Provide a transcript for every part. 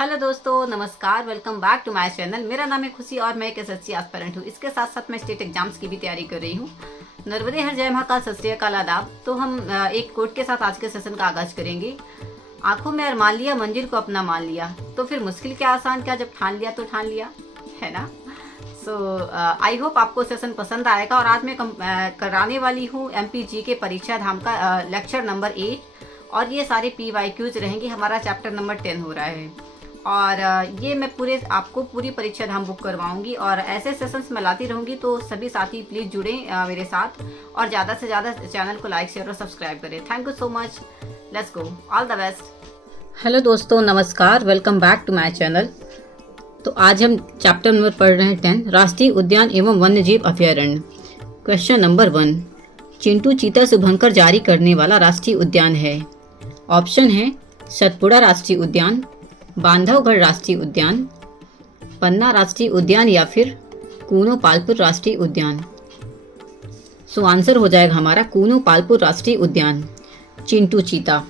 Hello दोस्तों, नमस्कार। Welcome back to my channel. मेरा नाम है खुशी और मैं एक एसएससी एस्पिरेंट हूँ। इसके साथ साथ मैं स्टेट एग्जाम्स की भी तैयारी कर रही हूँ। नर्मदे हर जय महाकाल, सत श्री अकाल, आदाब। तो हम एक कोट के साथ आज के सेशन का आगाज करेंगे। आंखों में अरमान लिया, मंजिल को अपना मान लिया, तो फिर मुश्किल क्या आसान क्या, जब ठान लिया तो ठान लिया, है ना। सो आई होप आपको सेशन पसंद आएगा। और आज मैं कराने वाली हूँ एमपीजी के परीक्षा धाम का लेक्चर नंबर 8 और ये सारे PYQs रहेंगे। हमारा चैप्टर नंबर 10 हो रहा है और ये मैं आपको पूरी परीक्षा धाम बुक करवाऊंगी और ऐसे सेशंस मैं लाती रहूंगी। तो सभी साथी प्लीज़ जुड़ें मेरे साथ और ज़्यादा से ज़्यादा चैनल को लाइक शेयर और सब्सक्राइब करें। Thank you so much. Let's go. All the best. Hello दोस्तों, नमस्कार। Welcome back to my channel. तो आज हम चैप्टर नंबर पढ़ रहे हैं 10, राष्ट्रीय उद्यान एवं वन्यजीव अभयारण्य। क्वेश्चन नंबर 1, चिंटू चीता शुभंकर जारी करने वाला राष्ट्रीय उद्यान है। ऑप्शन है सतपुड़ा राष्ट्रीय उद्यान, बांधवगढ़ राष्ट्रीय उद्यान, पन्ना राष्ट्रीय उद्यान या फिर कूनो पालपुर राष्ट्रीय उद्यान। सो आंसर हो जाएगा हमारा कूनो पालपुर राष्ट्रीय उद्यान। चिंटू चीता।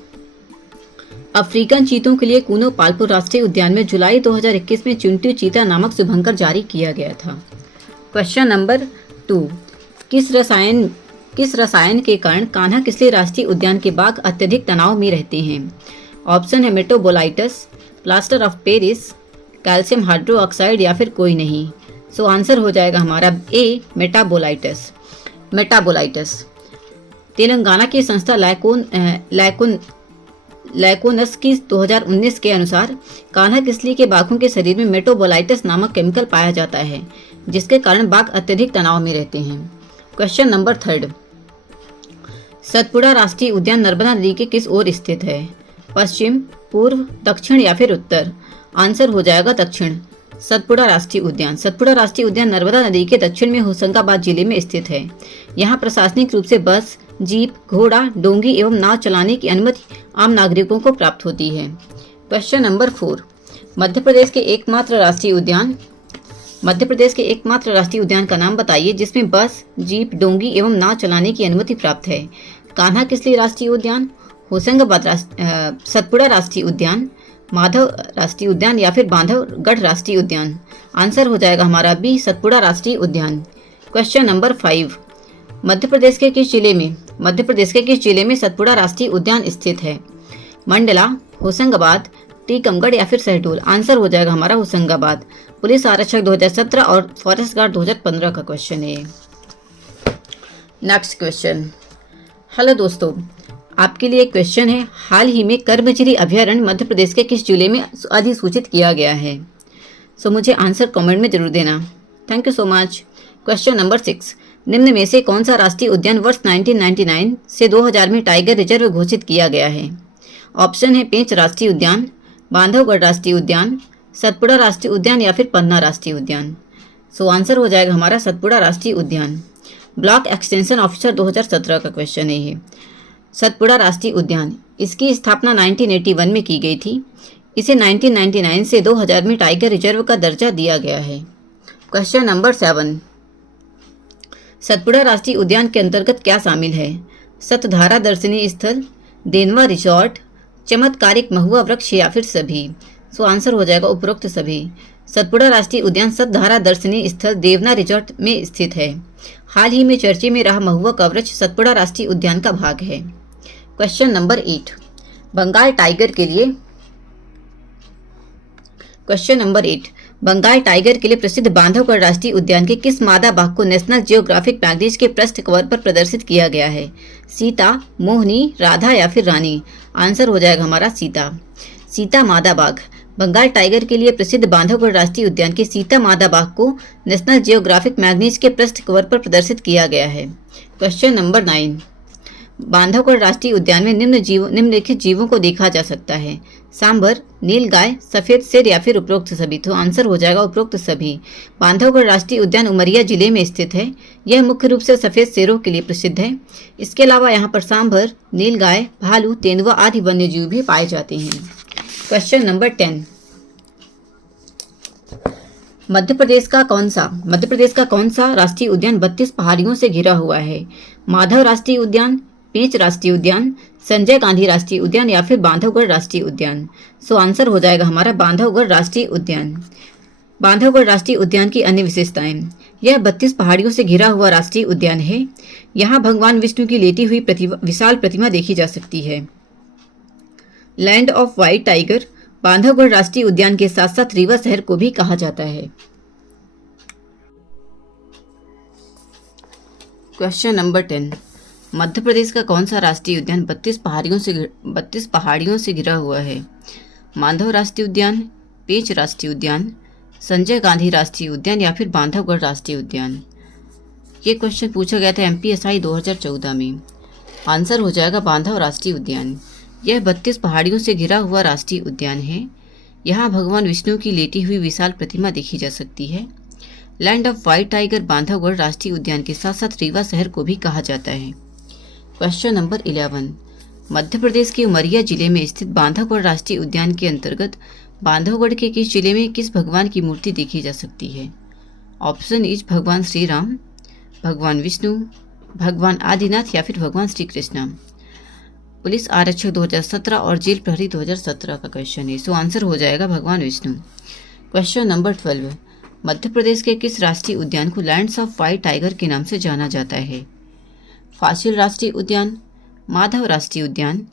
अफ्रीकन चीतों के लिए कूनो पालपुर राष्ट्रीय उद्यान में जुलाई 2021 में चिंटू चीता नामक शुभंकर जारी किया गया था। क्वेश्चन नंबर 2, किस रसायन के कारण कान्हा किसली राष्ट्रीय उद्यान के बाघ अत्यधिक तनाव में रहते हैं। ऑप्शन है metabolites, plaster of Paris, calcium hydroxide या फिर कोई नहीं। सो आंसर हो जाएगा हमारा ए, मेटाबोलाइटस। तेलंगाना की संस्था लैकोनस की 2019 के अनुसार कान्हा किसली के बाघों के शरीर में मेटाबोलाइटस नामक केमिकल पाया जाता है, जिसके कारण बाघ अत्यधिक तनाव में रहते हैं। क्वेश्चन नंबर 3, सतपुड़ा राष्ट्रीय उद्यान नर्मदा नदी के किस ओर स्थित है। पश्चिम, पूर्व, दक्षिण या फिर उत्तर। आंसर हो जाएगा दक्षिण। सतपुड़ा राष्ट्रीय उद्यान नर्मदा नदी के दक्षिण में होशंगाबाद जिले में स्थित है। यहाँ प्रशासनिक रूप से बस, जीप, घोड़ा, डोंगी एवं नाव चलाने की अनुमति आम नागरिकों को प्राप्त होती है। क्वेश्चन नंबर 4, मध्य प्रदेश के एकमात्र राष्ट्रीय उद्यान का नाम बताइए जिसमें बस, जीप, डोंगी एवं नाव चलाने की अनुमति प्राप्त है। कान्हा किसली राष्ट्रीय उद्यान, होशंगाबाद सतपुड़ा राष्ट्रीय उद्यान, माधव राष्ट्रीय उद्यान या फिर बांधवगढ़ राष्ट्रीय उद्यान। आंसर हो जाएगा हमारा बी, सतपुड़ा राष्ट्रीय उद्यान। क्वेश्चन नंबर 5, मध्य प्रदेश के किस जिले में सतपुड़ा राष्ट्रीय उद्यान स्थित है। मंडला, होशंगाबाद, टीकमगढ़ या फिर शहडोल। आंसर हो जाएगा हमारा होशंगाबाद। पुलिस आरक्षक 2017 और फॉरेस्ट गार्ड 2015 का क्वेश्चन है। Next question. हेलो दोस्तों, आपके लिए एक क्वेश्चन है। हाल ही में कर्मजिरी अभयारण्य मध्य प्रदेश के किस जिले में अधिसूचित किया गया है। सो मुझे आंसर कमेंट में जरूर देना। Thank you so much. Question number 6, निम्न में से कौन सा राष्ट्रीय उद्यान वर्ष 1999 से 2000 में टाइगर रिजर्व घोषित किया गया है। ऑप्शन है पेंच राष्ट्रीय उद्यान, बांधवगढ़ राष्ट्रीय उद्यान, सतपुड़ा राष्ट्रीय उद्यान या फिर पन्ना राष्ट्रीय उद्यान। सो आंसर हो जाएगा हमारा सतपुड़ा राष्ट्रीय उद्यान। ब्लॉक एक्सटेंशन ऑफिसर 2017 का क्वेश्चन है ये। सतपुड़ा राष्ट्रीय उद्यान, इसकी स्थापना 1981 में की गई थी। इसे 1999 से 2000 में टाइगर रिजर्व का दर्जा दिया गया है। क्वेश्चन नंबर 7, सतपुड़ा राष्ट्रीय उद्यान के अंतर्गत क्या शामिल है। सतधारा दर्शनीय स्थल, देनवा रिजॉर्ट, चमत्कारिक महुआ वृक्ष या फिर सभी। सो आंसर हो जाएगा उपरोक्त सभी। सतपुड़ा राष्ट्रीय उद्यान सतधारा दर्शनीय स्थल देवना रिजॉर्ट में स्थित है। हाल ही में चर्चे में रहा महुआ का वृक्ष सतपुड़ा राष्ट्रीय उद्यान का भाग है। क्वेश्चन नंबर 8, बंगाल टाइगर के लिए प्रसिद्ध बांधवगढ़ राष्ट्रीय उद्यान के किस मादा बाघ को नेशनल जियोग्राफिक मैगजीन के पृष्ठ कवर पर प्रदर्शित किया गया है। सीता, मोहनी, राधा या फिर रानी। आंसर हो जाएगा हमारा सीता मादा बाघ। बंगाल टाइगर के लिए प्रसिद्ध बांधवगढ़ राष्ट्रीय उद्यान के सीता मादा बाघ को नेशनल जियोग्राफिक मैगजीन के पृष्ठ कवर पर प्रदर्शित किया गया है। क्वेश्चन नंबर 9, बांधवगढ़ राष्ट्रीय उद्यान में निम्नलिखित जीवों को देखा जा सकता है। सांभर, नीलगाय, सफेद शेर या फिर उपरोक्त सभी। तो आंसर हो जाएगा उपरोक्त सभी। बांधवगढ़ राष्ट्रीय उद्यान उमरिया जिले में स्थित है। यह मुख्य रूप से सफेद शेरों के लिए प्रसिद्ध है। इसके अलावा यहाँ पर सांभर, नीलगाय, भालू, तेंदुआ आदि वन्यजीव भी पाए जाते हैं। क्वेश्चन नंबर 10, मध्य प्रदेश का कौन सा राष्ट्रीय उद्यान 32 पहाड़ियों से घिरा हुआ है। माधव राष्ट्रीय उद्यान, पेंच राष्ट्रीय उद्यान, संजय गांधी राष्ट्रीय उद्यान या फिर बांधवगढ़ राष्ट्रीय उद्यान। सो आंसर हो जाएगा हमारा बांधवगढ़ राष्ट्रीय उद्यान। बांधवगढ़ राष्ट्रीय उद्यान की अन्य विशेषताएं। यह 32 पहाड़ियों से घिरा हुआ राष्ट्रीय उद्यान है। यहाँ भगवान विष्णु की लेटी हुई विशाल प्रतिमा देखी जा सकती है। Land of white tiger, Bandhavgarh राष्ट्रीय उद्यान के साथ साथ रीवा शहर को भी कहा जाता है। क्वेश्चन नंबर 10, मध्य प्रदेश का कौन सा राष्ट्रीय उद्यान 32 पहाड़ियों से घिरा हुआ है? माधव राष्ट्रीय उद्यान, पेंच राष्ट्रीय उद्यान, संजय गांधी राष्ट्रीय उद्यान या फिर बांधवगढ़ राष्ट्रीय उद्यान। ये क्वेश्चन पूछा गया था MPSI 2014 में। आंसर हो जाएगा बांधव राष्ट्रीय उद्यान। यह 32 पहाड़ियों से घिरा हुआ राष्ट्रीय उद्यान है। यहाँ भगवान विष्णु की लेटी हुई विशाल प्रतिमा देखी जा सकती है। Land of white tiger Bandhavgarh राष्ट्रीय उद्यान के साथ साथ रीवा शहर को भी कहा जाता है। क्वेश्चन नंबर 11, मध्य प्रदेश के उमरिया जिले में स्थित बांधवगढ़ राष्ट्रीय उद्यान के अंतर्गत बांधवगढ़ के किस जिले में किस भगवान की मूर्ति देखी जा सकती है? ऑप्शन इज भगवान श्री राम, भगवान विष्णु, भगवान आदिनाथ या फिर भगवान श्री कृष्ण। पुलिस आरक्षक 2017 और जेल प्रहरी 2017 का क्वेश्चन है। सो आंसर हो जाएगा भगवान विष्णु। क्वेश्चन नंबर 12, मध्य प्रदेश के किस राष्ट्रीय उद्यान को लैंड्स ऑफ व्हाइट टाइगर के नाम से जाना जाता है? फासिल राष्ट्रीय उद्यान, माधव राष्ट्रीय उद्यान,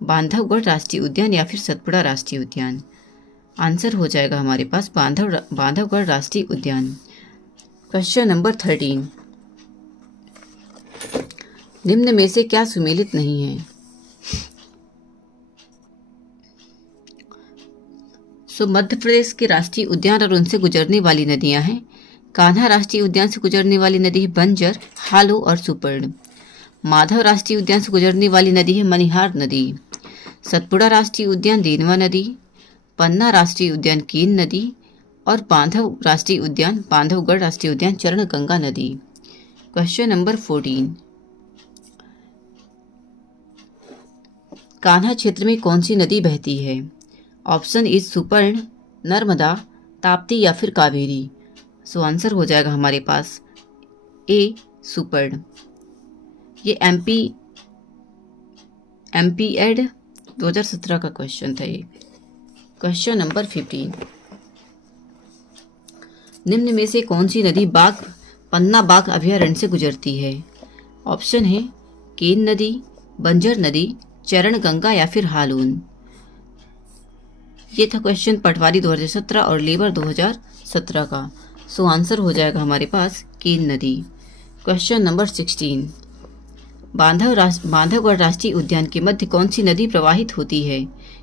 बांधवगढ़ राष्ट्रीय उद्यान या फिर सतपुड़ा राष्ट्रीय उद्यान। आंसर हो जाएगा हमारे पास बांधवगढ़ राष्ट्रीय उद्यान। क्वेश्चन नंबर 13, निम्न में से क्या सुमेलित नहीं है? मध्य प्रदेश के राष्ट्रीय उद्यान और उनसे गुजरने वाली नदियां हैं। कान्हा राष्ट्रीय उद्यान से गुजरने वाली नदी है बंजर, हालो और सुपर्ण। माधव राष्ट्रीय उद्यान से गुजरने वाली नदी है मनिहार नदी। सतपुड़ा राष्ट्रीय उद्यान देनवा नदी, पन्ना राष्ट्रीय उद्यान कीन नदी और बांधवगढ़ राष्ट्रीय उद्यान चरणगंगा नदी। क्वेश्चन नंबर 14, कान्हा क्षेत्र में कौन सी नदी बहती है? ऑप्शन इज सुपर्ण, नर्मदा, ताप्ती या फिर कावेरी। सो आंसर हो जाएगा हमारे पास ए सुपर्ण। ये एमपीएड 2017 का क्वेश्चन था ये। क्वेश्चन नंबर 15, निम्न में से कौन सी नदी पन्ना बाघ अभयारण्य से गुजरती है? ऑप्शन है केन नदी, बंजर नदी, चरणगंगा या फिर हालून। ये था क्वेश्चन पटवारी 2017 और लेबर 2017 का। सो आंसर हो जाएगा हमारे पास केन नदी। क्वेश्चन नंबर 16, बांधवगढ़ राष्ट्रीय उद्यान के मध्य कौन सी नदी प्रवाहित होती है?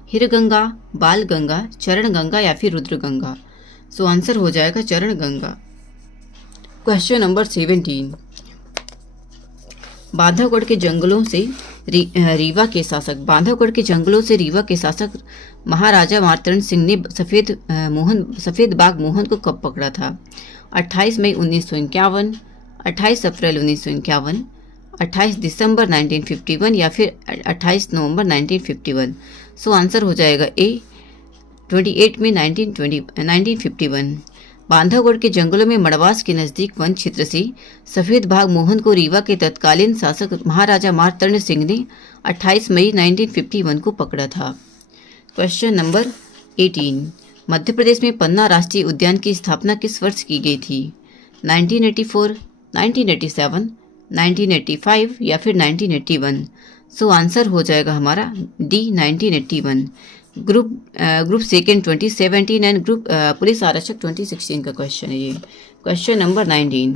हिरगंगा, बालगंगा, चरणगंगा या फिर रुद्रगंगा। सो आंसर हो जाएगा चरणगंगा। क्वेश्चन नंबर 17, बांधवगढ़ के जंगलों से रीवा के शासक महाराजा मार्तंड सिंह ने सफेद बाघ मोहन को कब पकड़ा था? 28 मई 1951, 28 अप्रैल 1951, 28 दिसंबर 1951 या फिर 28 नवंबर 1951। सो आंसर हो जाएगा ए 28 मई 1951। बांधवगढ़ के जंगलों में मड़वास के नजदीक वन क्षेत्र से सफेद बाघ मोहन को रीवा के तत्कालीन शासक महाराजा मार्तंड सिंह ने 28 मई 1951 को पकड़ा था। क्वेश्चन नंबर 18, मध्य प्रदेश में पन्ना राष्ट्रीय उद्यान की स्थापना किस वर्ष की गई थी? 1984, 1987, 1985 या फिर 1981। सो आंसर हो जाएगा हमारा D 1981। Group second 2017 and group police आरक्षक 2016 का क्वेश्चन है ये। क्वेश्चन नंबर 19,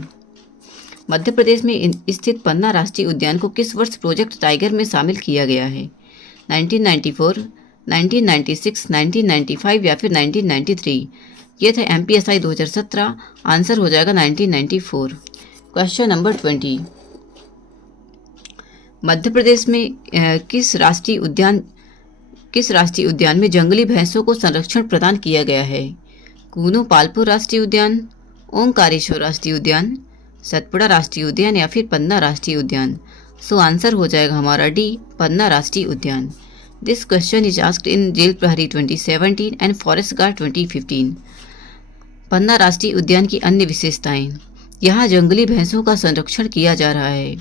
मध्य प्रदेश में स्थित पन्ना राष्ट्रीय उद्यान को किस वर्ष प्रोजेक्ट टाइगर में शामिल किया गया है? 1994, 1996, 1995 या फिर 1993। ये था MPSI 2017। आंसर हो जाएगा 1994। क्वेश्चन नंबर 20, मध्य प्रदेश में किस राष्ट्रीय उद्यान में जंगली भैंसों को संरक्षण प्रदान किया गया है? कूनो पालपुर राष्ट्रीय उद्यान, ओंकारेश्वर राष्ट्रीय उद्यान, सतपुड़ा राष्ट्रीय उद्यान या फिर पन्ना राष्ट्रीय उद्यान। सो आंसर हो जाएगा हमारा डी पन्ना राष्ट्रीय उद्यान। This question is asked in जेल प्रहरी 2017 एंड फॉरेस्ट गार्ड 2015। पन्ना राष्ट्रीय उद्यान की अन्य विशेषताएं। यहाँ जंगली भैंसों का संरक्षण किया जा रहा है।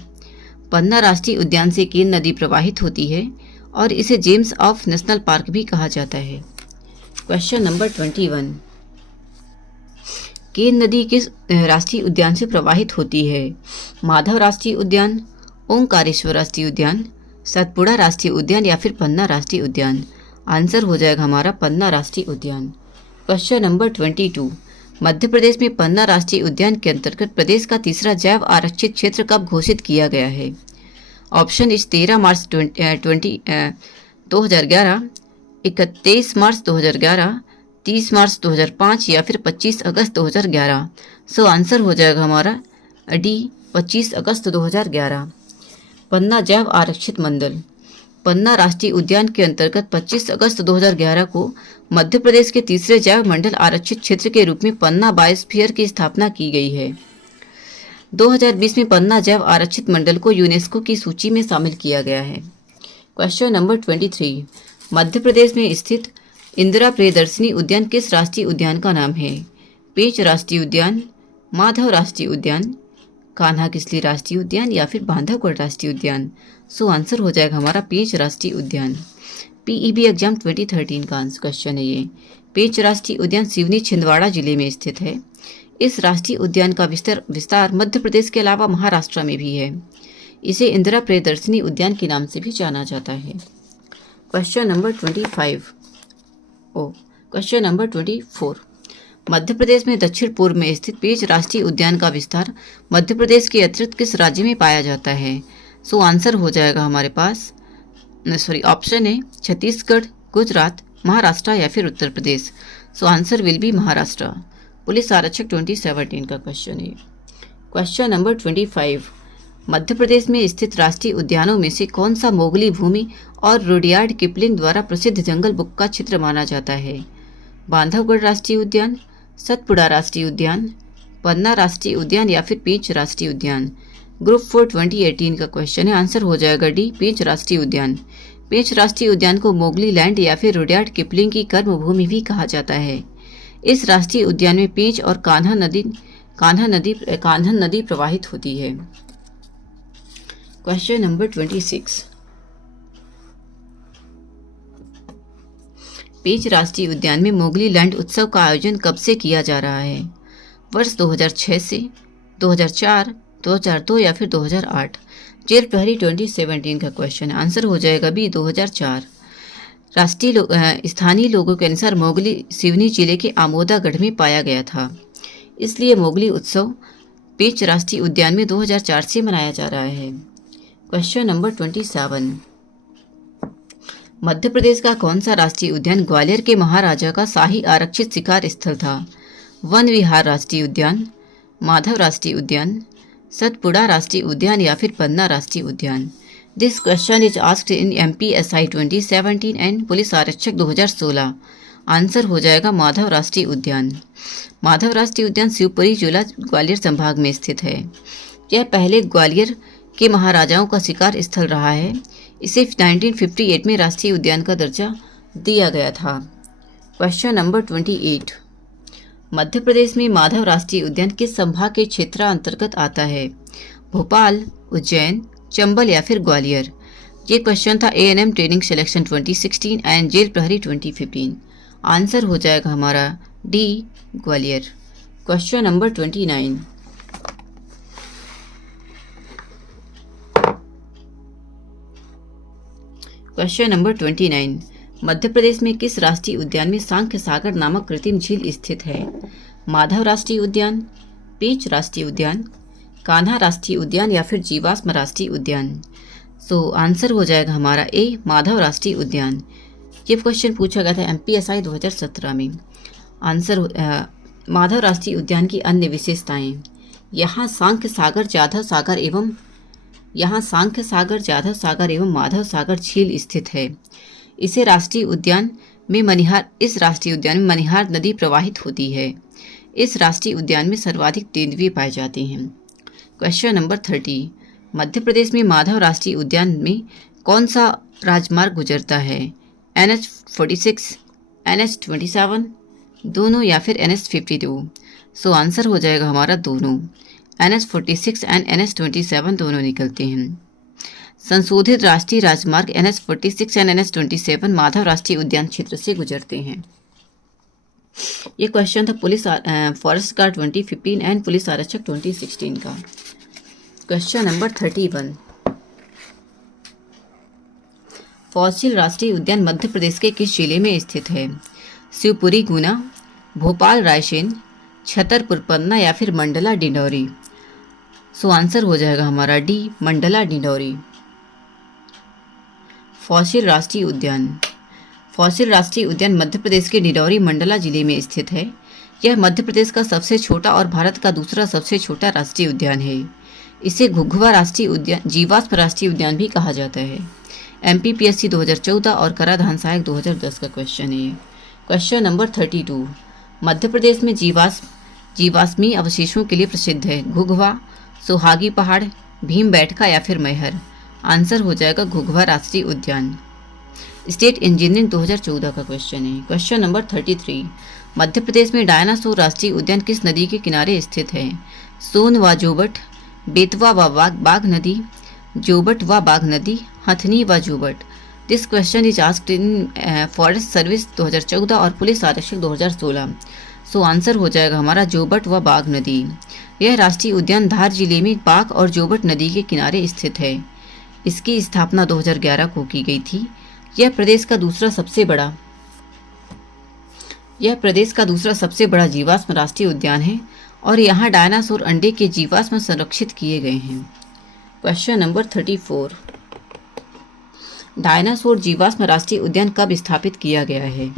पन्ना राष्ट्रीय उद्यान से केन नदी प्रवाहित होती है और इसे जेम्स ऑफ नेशनल पार्क भी कहा जाता है। क्वेश्चन नंबर 21, केन नदी किस राष्ट्रीय उद्यान से प्रवाहित होती है? माधव राष्ट्रीय उद्यान, ओंकारेश्वर राष्ट्रीय उद्यान, सतपुड़ा राष्ट्रीय उद्यान या फिर पन्ना राष्ट्रीय उद्यान? आंसर हो जाएगा हमारा पन्ना राष्ट्रीय उद्यान। क्वेश्चन नंबर 22, मध्य प्रदेश में पन्ना राष्ट्रीय उद्यान के अंतर्गत प्रदेश का तीसरा जैव आरक्षित क्षेत्र कब घोषित किया गया है? ऑप्शन इज 13 मार्च 2011, 31 मार्च 2011, 30 मार्च 2005 या फिर 25 अगस्त 2011। सो आंसर हो जाएगा हमारा डी 25 अगस्त 2011। पन्ना जैव आरक्षित मंडल, पन्ना राष्ट्रीय उद्यान के अंतर्गत 25 अगस्त 2011 को मध्य प्रदेश के तीसरे जैव मंडल आरक्षित क्षेत्र के रूप में पन्ना बायोस्फीयर की स्थापना की गई है। 2020 में पन्ना जैव आरक्षित मंडल को यूनेस्को की सूची में शामिल किया गया है। क्वेश्चन नंबर 23, मध्य प्रदेश में स्थित इंदिरा प्रियदर्शनी उद्यान किस राष्ट्रीय उद्यान का नाम है? पेंच राष्ट्रीय उद्यान, माधव राष्ट्रीय उद्यान, कान्हा किसली राष्ट्रीय उद्यान या फिर बांधवगढ़ राष्ट्रीय उद्यान? सो आंसर हो जाएगा हमारा पेंच राष्ट्रीय उद्यान। पीईबी एग्जाम 2013 का आंसर क्वेश्चन है ये। पेंच राष्ट्रीय उद्यान सिवनी छिंदवाड़ा जिले में स्थित है। इस राष्ट्रीय उद्यान का विस्तार मध्य प्रदेश के अलावा महाराष्ट्र में भी है। इसे इंदिरा प्रियदर्शनी उद्यान के नाम से भी जाना जाता है। क्वेश्चन नंबर 24, मध्य प्रदेश में दक्षिण पूर्व में स्थित पेंच राष्ट्रीय उद्यान का विस्तार मध्य प्रदेश के अतिरिक्त किस राज्य में पाया जाता है? सो आंसर हो जाएगा हमारे पास ऑप्शन है छत्तीसगढ़, गुजरात, महाराष्ट्र या फिर Uttar Pradesh. So answer will be Maharashtra. Police आरक्षक 2017 का क्वेश्चन है। क्वेश्चन नंबर 25, मध्य प्रदेश में स्थित राष्ट्रीय उद्यानों में से कौन सा मोगली भूमि और रुडयार्ड किपलिंग द्वारा प्रसिद्ध जंगल बुक का क्षेत्र माना जाता है? बांधवगढ़ राष्ट्रीय उद्यान, सतपुड़ा राष्ट्रीय उद्यान, पन्ना राष्ट्रीय उद्यान या फिर पेंच राष्ट्रीय उद्यान? ग्रुप 4 2018 का क्वेश्चन है। आंसर हो जाएगा डी पेंच राष्ट्रीय उद्यान। पेंच राष्ट्रीय उद्यान को मोगली लैंड या फिर रुडयार्ड किपलिंग की कर्मभूमि भी कहा जाता है। इस राष्ट्रीय उद्यान में पेंच और कान्हा नदी प्रवाहित होती है। क्वेश्चन नंबर 26, पेंच राष्ट्रीय उद्यान में मोगली लैंड उत्सव का आयोजन कब से किया जा रहा है? वर्ष 2006 से, 2004, 2002 या फिर 2008? जेल प्रहरी 2017 का क्वेश्चन है। आंसर हो जाएगा बी 2004। स्थानीय लोगों के अनुसार मोगली सिवनी जिले के आमोदागढ़ में पाया गया था, इसलिए मोगली उत्सव पेंच राष्ट्रीय उद्यान में 2004 से मनाया जा रहा है। क्वेश्चन नंबर 27, मध्य प्रदेश का कौन सा राष्ट्रीय उद्यान ग्वालियर के महाराजा का शाही आरक्षित शिकार स्थल था? वन विहार राष्ट्रीय उद्यान, माधव राष्ट्रीय उद्यान, सतपुड़ा राष्ट्रीय उद्यान या फिर पन्ना राष्ट्रीय उद्यान? This question is asked in MPSI 2017 and police आरक्षक 2016। आंसर हो जाएगा माधव राष्ट्रीय उद्यान। माधव राष्ट्रीय उद्यान शिवपुरी जिला ग्वालियर संभाग में स्थित है। यह पहले ग्वालियर के महाराजाओं का शिकार स्थल रहा है। इसे 1958 में राष्ट्रीय उद्यान का दर्जा दिया गया था। क्वेश्चन नंबर 28, मध्य प्रदेश में माधव राष्ट्रीय उद्यान किस संभाग के क्षेत्र अंतर्गत आता है? भोपाल, उज्जैन, चंबल या फिर ग्वालियर? ये क्वेश्चन था A&M training selection 2016 and jail प्रहरी 2015। आंसर हो जाएगा हमारा D Gwalior. Question number 29, question number 29, मध्य प्रदेश में किस राष्ट्रीय उद्यान में सांख्य सागर नामक कृत्रिम झील स्थित है? माधव राष्ट्रीय उद्यान, पेंच राष्ट्रीय उद्यान, कान्हा राष्ट्रीय उद्यान या फिर जीवाश्म राष्ट्रीय उद्यान? सो आंसर हो जाएगा हमारा ए माधव राष्ट्रीय उद्यान। ये क्वेश्चन पूछा गया था MPSI 2017 में। आंसर माधव राष्ट्रीय उद्यान की अन्य विशेषताएं, यहाँ सांख्य सागर, जाधव सागर एवं माधव सागर झील स्थित है। इस राष्ट्रीय उद्यान में मनिहार नदी प्रवाहित होती है। इस राष्ट्रीय उद्यान में सर्वाधिक तेंदुए पाए जाते हैं। क्वेश्चन नंबर 30, मध्य प्रदेश में माधव राष्ट्रीय उद्यान में कौन सा राजमार्ग गुजरता है? NH46, NH27, दोनों या फिर NH52? सो आंसर हो जाएगा हमारा दोनों। NH46 एंड NH27 दोनों निकलते हैं। संशोधित राष्ट्रीय राजमार्ग NH46 एंड NH27 माधव राष्ट्रीय उद्यान क्षेत्र से गुजरते हैं। ये क्वेश्चन था police forest guard 2015 and police आरक्षक 2016 का। क्वेश्चन नंबर 31, फॉसिल राष्ट्रीय उद्यान मध्य प्रदेश के किस जिले में स्थित है? शिवपुरी, गुना, भोपाल, रायसेन, छतरपुर, पन्ना या फिर मंडला डिंडौरी? सो आंसर हो जाएगा हमारा डी, मंडला डिंडौरी। फॉसिल राष्ट्रीय उद्यान। फॉसिल राष्ट्रीय उद्यान मध्य प्रदेश के डिंडौरी मंडला जिले में स्थित है। यह मध्य प्रदेश का सबसे छोटा और भारत का दूसरा सबसे छोटा राष्ट्रीय उद्यान है। इसे घुघुआ राष्ट्रीय उद्यान, जीवाश्म राष्ट्रीय उद्यान भी कहा जाता है। MPPSC 2014 और कराधान सहायक 2010 का क्वेश्चन है ये। क्वेश्चन नंबर 32, मध्य प्रदेश में जीवाश्मी अवशेषों के लिए प्रसिद्ध है? घुघुआ, सुहागी पहाड़, भीमबेटका या फिर मैहर? आंसर हो जाएगा घुघुआ राष्ट्रीय उद्यान। स्टेट इंजीनियरिंग 2014 का क्वेश्चन है। क्वेश्चन नंबर 33, मध्य प्रदेश में डायनासोर राष्ट्रीय उद्यान किस नदी के किनारे स्थित है? सोन व जोबट, बेतवा व बाघ नदी, जोबट व बाघ नदी, हथनी व Jobat? This question is asked in forest service 2014 और पुलिस आरक्षक 2016। सो आंसर हो जाएगा हमारा जोबट व बाघ नदी। यह राष्ट्रीय उद्यान धार जिले में बाघ और जोबट नदी के किनारे स्थित है। इसकी स्थापना 2011 को की गई थी। यह प्रदेश का दूसरा सबसे बड़ा जीवाश्म राष्ट्रीय उद्यान है और यहाँ डायनासोर अंडे के जीवाश्म संरक्षित किए गए हैं। क्वेश्चन नंबर 34, डायनासोर जीवाश्म राष्ट्रीय उद्यान कब स्थापित किया गया है?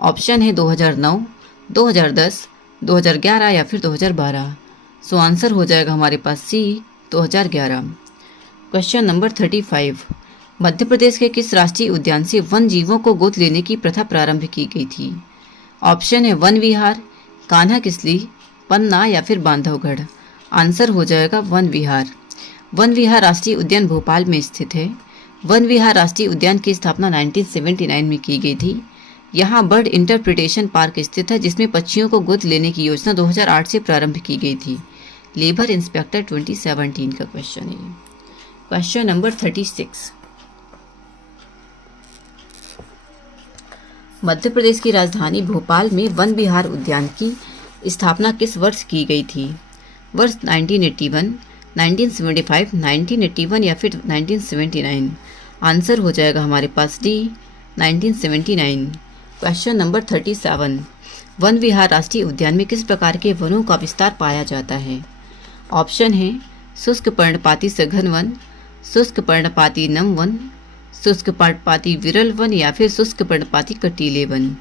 ऑप्शन है 2009, 2010, 2011 या फिर 2012। सो आंसर हो जाएगा हमारे पास सी, 2011। क्वेश्चन नंबर 35, मध्य प्रदेश के किस राष्ट्रीय उद्यान से वन जीवों को गोद लेने की प्रथा प्रारंभ की गई थी? ऑप्शन है वन विहार, कान्हा किसली, पन्ना या फिर बांधवगढ़? आंसर हो जाएगा वन विहार। वन विहार राष्ट्रीय उद्यान भोपाल में स्थित है। वन विहार राष्ट्रीय उद्यान की स्थापना 1979 में की गई थी। यहाँ बर्ड इंटरप्रिटेशन पार्क स्थित है जिसमें पक्षियों को गोद लेने की योजना 2008 से प्रारंभ की गई थी। लेबर इंस्पेक्टर 2017 का क्वेश्चन है। क्वेश्चन नंबर 36, मध्य प्रदेश की राजधानी भोपाल में वन विहार उद्यान की स्थापना किस वर्ष की गई थी? वर्ष 1981, 1975, 1981 या फिर 1979? आंसर हो जाएगा हमारे पास डी, 1979। क्वेश्चन नंबर 37, वन विहार राष्ट्रीय उद्यान में किस प्रकार के वनों का विस्तार पाया जाता है? ऑप्शन है शुष्क पर्णपाती सघन वन, शुष्क पर्णपाती नम वन, शुष्क पर्णपाती विरल वन या फिर शुष्क पर्णपाती कटीले वन?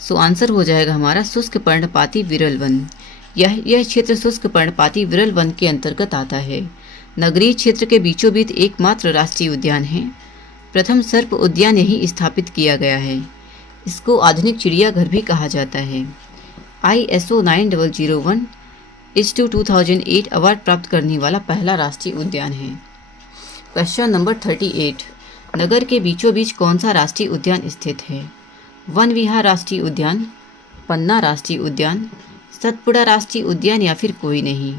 सो आंसर हो जाएगा हमारा शुष्क पर्णपाती विरल वन। यह क्षेत्र शुष्क पर्णपाती विरल वन के अंतर्गत आता है। नगरीय क्षेत्र के बीचों बीच एकमात्र राष्ट्रीय उद्यान है। प्रथम सर्प उद्यान यहीं स्थापित किया गया है। इसको आधुनिक चिड़ियाघर भी कहा जाता है। ISO 9001/2008 अवार्ड प्राप्त करने वाला पहला राष्ट्रीय उद्यान है। क्वेश्चन नंबर 38, नगर के बीचों बीच कौन सा राष्ट्रीय उद्यान स्थित है? वन विहार राष्ट्रीय उद्यान, पन्ना राष्ट्रीय उद्यान, सतपुड़ा राष्ट्रीय उद्यान या फिर कोई नहीं?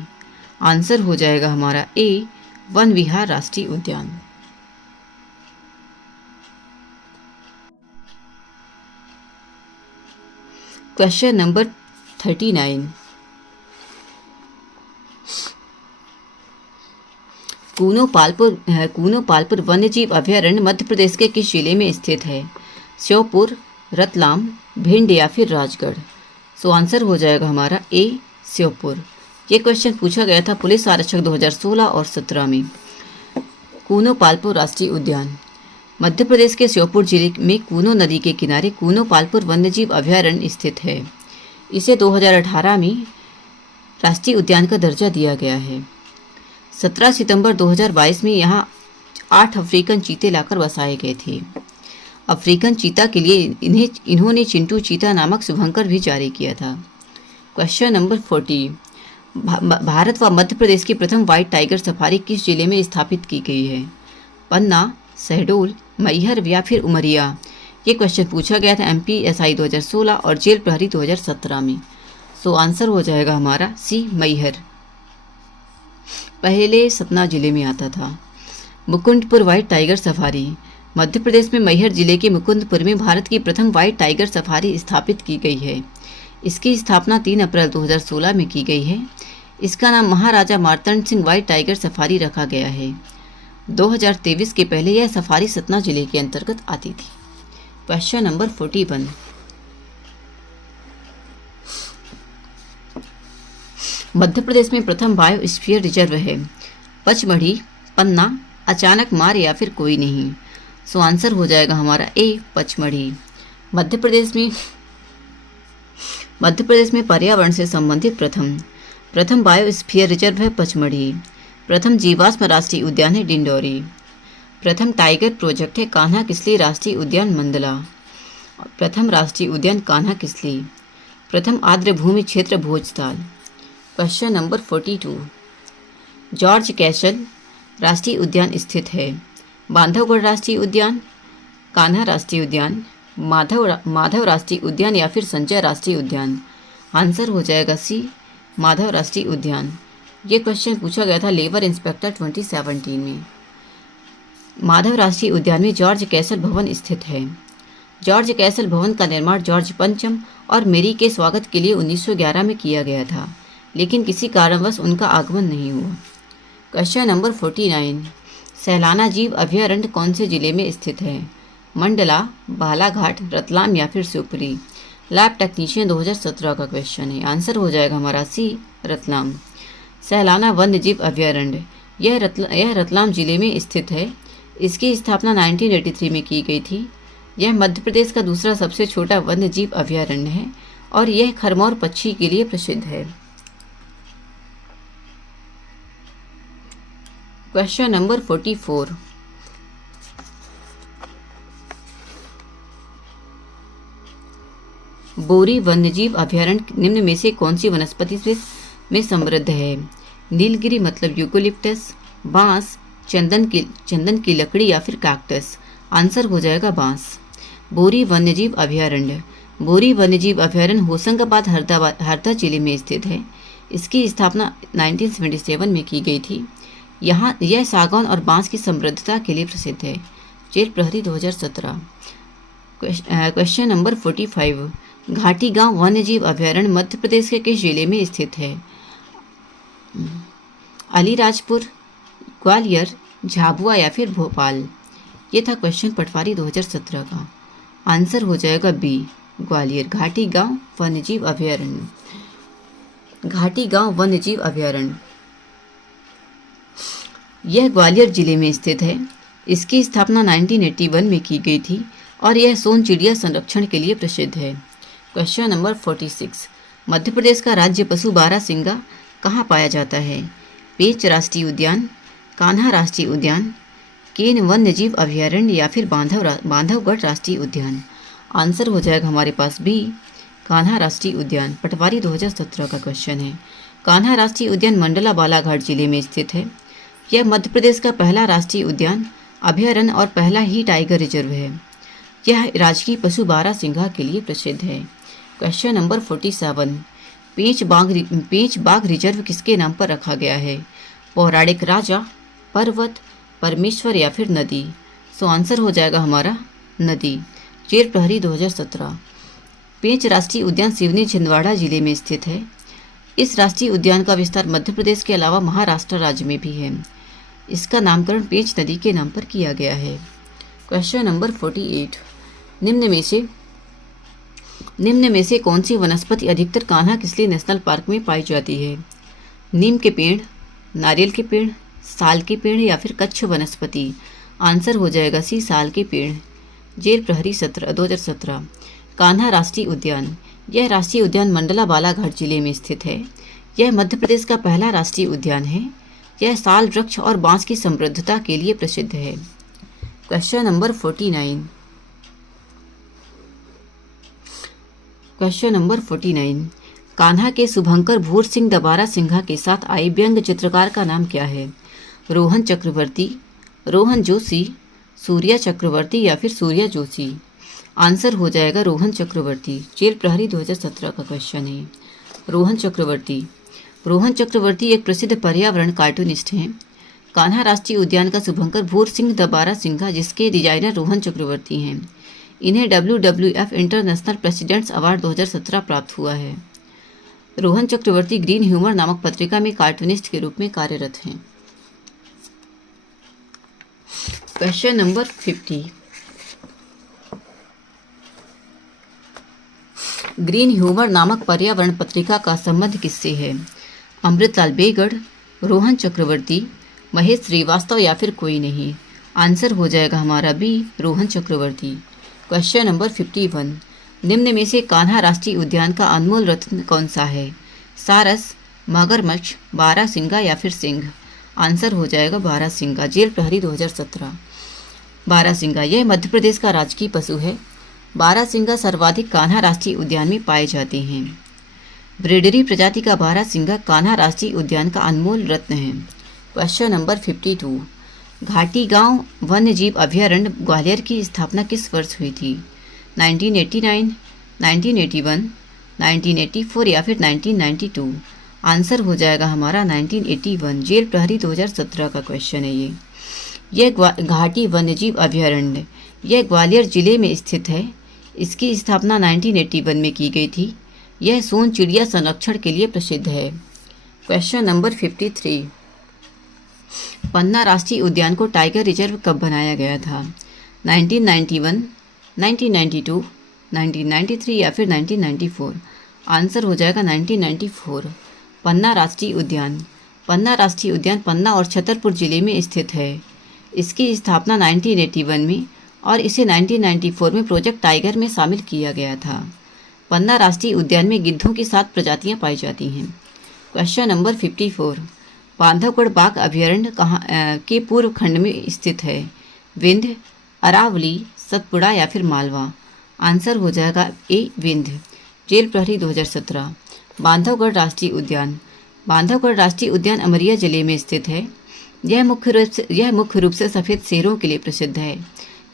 आंसर हो जाएगा हमारा ए, वन विहार राष्ट्रीय उद्यान। क्वेश्चन नंबर 39, कूनो पालपुर वन्यजीव अभयारण्य मध्य प्रदेश के किस जिले में स्थित है? श्योपुर, रतलाम, भिंड या फिर राजगढ़? सो आंसर हो जाएगा हमारा ए, श्योपुर। ये क्वेश्चन पूछा गया था पुलिस आरक्षक 2016 और 17 में। कूनो पालपुर राष्ट्रीय उद्यान मध्य प्रदेश के श्योपुर जिले में कूनो नदी के किनारे कूनो पालपुर वन्यजीव अभयारण्य स्थित है। इसे 2018 में राष्ट्रीय उद्यान का दर्जा दिया गया है। 17 सितंबर 2022 में यहाँ 8 अफ्रीकन चीते लाकर बसाए गए थे। अफ्रीकन चीता के लिए इन्होंने चिंटू चीता नामक शुभंकर भी जारी किया था। क्वेश्चन नंबर 40, भारत व मध्य प्रदेश की प्रथम व्हाइट टाइगर सफारी किस जिले में स्थापित की गई है? पन्ना, शहडोल, मैहर या फिर उमरिया? ये क्वेश्चन पूछा गया था MPSI 2016 और जेल प्रहरी 2017 में। सो आंसर हो जाएगा हमारा सी, मैहर। पहले सतना जिले में आता था। Mukundpur white tiger safari. Madhya Pradesh में मैहर जिले के मुकुंदपुर में भारत की प्रथम व्हाइट टाइगर सफारी स्थापित की गई है। इसकी स्थापना 3 अप्रैल 2016 में की गई है। इसका नाम Maharaja Martand Singh white tiger safari रखा गया है। 2023 के पहले यह सफारी सतना जिले के अंतर्गत आती थी। Question number 41। मध्य प्रदेश में प्रथम बायोस्फीयर रिजर्व है। पचमढ़ी, पन्ना, अचानक मार या फिर कोई नहीं। सो आंसर हो जाएगा हमारा ए, पचमढ़ी। मध्य प्रदेश में पर्यावरण से संबंधित प्रथम बायोस्फीयर रिजर्व है पचमढ़ी। प्रथम जीवाश्म राष्ट्रीय उद्यान है डिंडोरी। प्रथम टाइगर प्रोजेक्ट है कान्हा किसली राष्ट्रीय उद्यान मंडला। प्रथम राष्ट्रीय उद्यान कान्हा किसली। प्रथम आर्द्र भूमि क्षेत्र Bhojtal. Question number 42। George castle राष्ट्रीय उद्यान स्थित है। बांधवगढ़ राष्ट्रीय उद्यान, कान्हा राष्ट्रीय उद्यान, माधव राष्ट्रीय उद्यान या फिर संजय राष्ट्रीय उद्यान। आंसर हो जाएगा सी, माधव राष्ट्रीय उद्यान। ये क्वेश्चन पूछा गया था लेबर इंस्पेक्टर 2017 में। माधव राष्ट्रीय उद्यान में जॉर्ज कैसल भवन स्थित है। जॉर्ज कैसल भवन का निर्माण जॉर्ज पंचम और मेरी के स्वागत के लिए 1911 में किया गया था, लेकिन किसी कारणवश उनका आगमन नहीं हुआ। Question number 49। सैलाना जीव अभयारण्य कौन से जिले में स्थित है। मंडला, बालाघाट, रतलाम या फिर शिवपुरी। लैब टेक्नीशियन 2017 का क्वेश्चन है। आंसर हो जाएगा हमारा सी, रतलाम। सैलाना वन्य जीव अभयारण्य यह रतलाम जिले में स्थित है। इसकी स्थापना 1983 में की गई थी। यह मध्य प्रदेश का दूसरा सबसे छोटा वन्य जीव अभयारण्य है और यह खरमौर पक्षी के लिए प्रसिद्ध है। Question number 44। बोरी वन्यजीव अभयारण्य निम्न में से कौन सी वनस्पति में समृद्ध है। नीलगिरी मतलब यूकोलिप्टस, बांस, चंदन की लकड़ी या फिर कैक्टस। आंसर हो जाएगा बांस। बोरी वन्यजीव अभयारण्य होशंगाबाद हरदा जिले में स्थित है। इसकी स्थापना 1977 में की गई थी। यहाँ यह सागौन और बांस की समृद्धता के लिए प्रसिद्ध है। जेल प्रहरी 2017। Question number 45। घाटी गांव वन्यजीव अभयारण्य मध्य प्रदेश के किस जिले में स्थित है। अलीराजपुर, ग्वालियर, झाबुआ या फिर भोपाल। ये था क्वेश्चन पटवारी 2017 का। आंसर हो जाएगा बी, ग्वालियर। घाटी गांव वन्यजीव अभयारण्य यह ग्वालियर जिले में स्थित है। इसकी स्थापना 1981 में की गई थी और यह सोन चिड़िया संरक्षण के लिए प्रसिद्ध है। Question number 46। मध्य प्रदेश का राज्य पशु बारहसिंगा कहाँ पाया जाता है। पेंच राष्ट्रीय उद्यान, कान्हा राष्ट्रीय उद्यान, केन वन्यजीव अभयारण्य या फिर बांधवगढ़ राष्ट्रीय उद्यान। आंसर हो जाएगा हमारे पास बी, कान्हा राष्ट्रीय उद्यान। पटवारी 2017 का क्वेश्चन है। कान्हा राष्ट्रीय उद्यान मंडला बालाघाट जिले में स्थित है। यह मध्य प्रदेश का पहला राष्ट्रीय उद्यान, अभयारण्य और पहला ही टाइगर रिजर्व है। यह राजकीय पशु बारहसिंगा के लिए प्रसिद्ध है। Question number 47। पेंच बाघ रिजर्व किसके नाम पर रखा गया है। पौराणिक राजा, पर्वत, परमेश्वर या फिर नदी। सो आंसर हो जाएगा हमारा नदी। जेल प्रहरी 2017। पेंच राष्ट्रीय उद्यान सिवनी छिंदवाड़ा जिले में स्थित है। इस राष्ट्रीय उद्यान का विस्तार मध्य प्रदेश के अलावा महाराष्ट्र राज्य में भी है। इसका नामकरण पेंच नदी के नाम पर किया गया है। Question number 48। निम्न में से कौन सी वनस्पति अधिकतर कान्हा किसली नेशनल पार्क में पाई जाती है। नीम के पेड़, नारियल के पेड़, साल के पेड़ या फिर कच्छ वनस्पति। आंसर हो जाएगा सी, साल के पेड़। जेल प्रहरी 2017। कान्हा राष्ट्रीय उद्यान यह राष्ट्रीय उद्यान मंडला बालाघाट जिले में स्थित है। यह मध्य प्रदेश का पहला राष्ट्रीय उद्यान है। यह साल वृक्ष और बांस की समृद्धता के लिए प्रसिद्ध है। Question number 49। कान्हा के शुभंकर भूर सिंह दबारा सिंघा के साथ आए व्यंग्य चित्रकार का नाम क्या है। रोहन चक्रवर्ती, रोहन जोशी, सूर्या चक्रवर्ती या फिर सूर्या जोशी। आंसर हो जाएगा रोहन चक्रवर्ती। जेल प्रहरी 2017 का क्वेश्चन है। रोहन चक्रवर्ती एक प्रसिद्ध पर्यावरण कार्टूनिस्ट हैं। कान्हा राष्ट्रीय उद्यान का शुभंकर भूर सिंह द बारासिंघा, जिसके डिजाइनर रोहन चक्रवर्ती हैं। इन्हें WWF इंटरनेशनल प्रेसिडेंट्स अवार्ड 2017 प्राप्त हुआ है। रोहन चक्रवर्ती ग्रीन ह्यूमर नामक पत्रिका में कार्टूनिस्ट के रूप में कार्यरत हैं। Question number 50। ग्रीन ह्यूमर नामक पर्यावरण पत्रिका का संबंध किससे है? अमृतलाल बेगड़, रोहन चक्रवर्ती, महेश श्रीवास्तव या फिर कोई नहीं? आंसर हो जाएगा हमारा B, Rohan Chakraborty. Question number 51। निम्न में से कान्हा राष्ट्रीय उद्यान का अनमोल रत्न कौन सा है? सारस, मगरमच्छ, बारासिंगा या फिर सिंह? आंसर हो जाएगा बारासिंगा। जेल प्रहरी 2017। बारासिंगा यह मध्य प्रदेश का राजकीय पशु है। बारासिंगा सर्वाधिक कान्हा राष्ट्रीय उद्यान में पाए जाते हैं। ब्रेडरी प्रजाति का बारासिंगा कान्हा राष्ट्रीय उद्यान का अनमोल रत्न है। Question number 52। घाटी गांव वन्य जीव अभयारण्य ग्वालियर की स्थापना किस वर्ष हुई थी? 1989, 1981, 1984 या फिर 1992? आंसर हो जाएगा हमारा 1981। जेल प्रहरी 2017 का क्वेश्चन है ये। यह घाटी वन्यजीव अभयारण्य यह ग्वालियर जिले में स्थित है। इसकी स्थापना 1981 में की गई थी। यह सोन चिड़िया संरक्षण के लिए प्रसिद्ध है। Question number 53। पन्ना राष्ट्रीय उद्यान को टाइगर रिजर्व कब बनाया गया था? 1991, 1992, 1993 या फिर 1994? आंसर हो जाएगा 1994। पन्ना राष्ट्रीय उद्यान पन्ना और छतरपुर जिले में स्थित है। इसकी स्थापना 1981 में और इसे 1994 में प्रोजेक्ट टाइगर में शामिल किया गया था। पन्ना राष्ट्रीय उद्यान में गिद्धों की 7 प्रजातियां पाई जाती हैं। Question number 54। बांधवगढ़ बाघ अभयारण्य कहाँ के पूर्व खंड में स्थित है? विंध्य, अरावली, सतपुड़ा या फिर मालवा? आंसर हो जाएगा ए, विंध्य। जेल प्रहरी 2017। बांधवगढ़ राष्ट्रीय उद्यान अमरिया जिले में स्थित है। यह मुख्य रूप से सफ़ेद शेरों के लिए प्रसिद्ध है।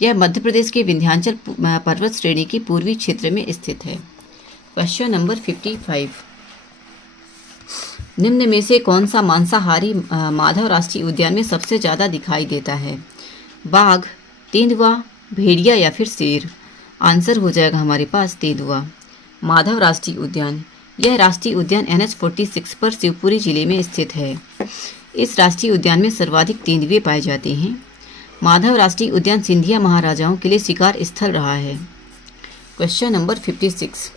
यह मध्य प्रदेश के विंध्याचल पर्वत श्रेणी के पूर्वी क्षेत्र में स्थित है। Question number 55। निम्न में से कौन सा मांसाहारी माधव राष्ट्रीय उद्यान में सबसे ज़्यादा दिखाई देता है? बाघ, तेंदुआ, भेड़िया या फिर शेर? आंसर हो जाएगा हमारे पास तेंदुआ। माधव राष्ट्रीय उद्यान यह राष्ट्रीय उद्यान NH-46 पर शिवपुरी जिले में स्थित है। इस राष्ट्रीय उद्यान में सर्वाधिक तेंदुए पाए जाते हैं। माधव राष्ट्रीय उद्यान सिंधिया महाराजाओं के लिए शिकार स्थल रहा है। Question number 56।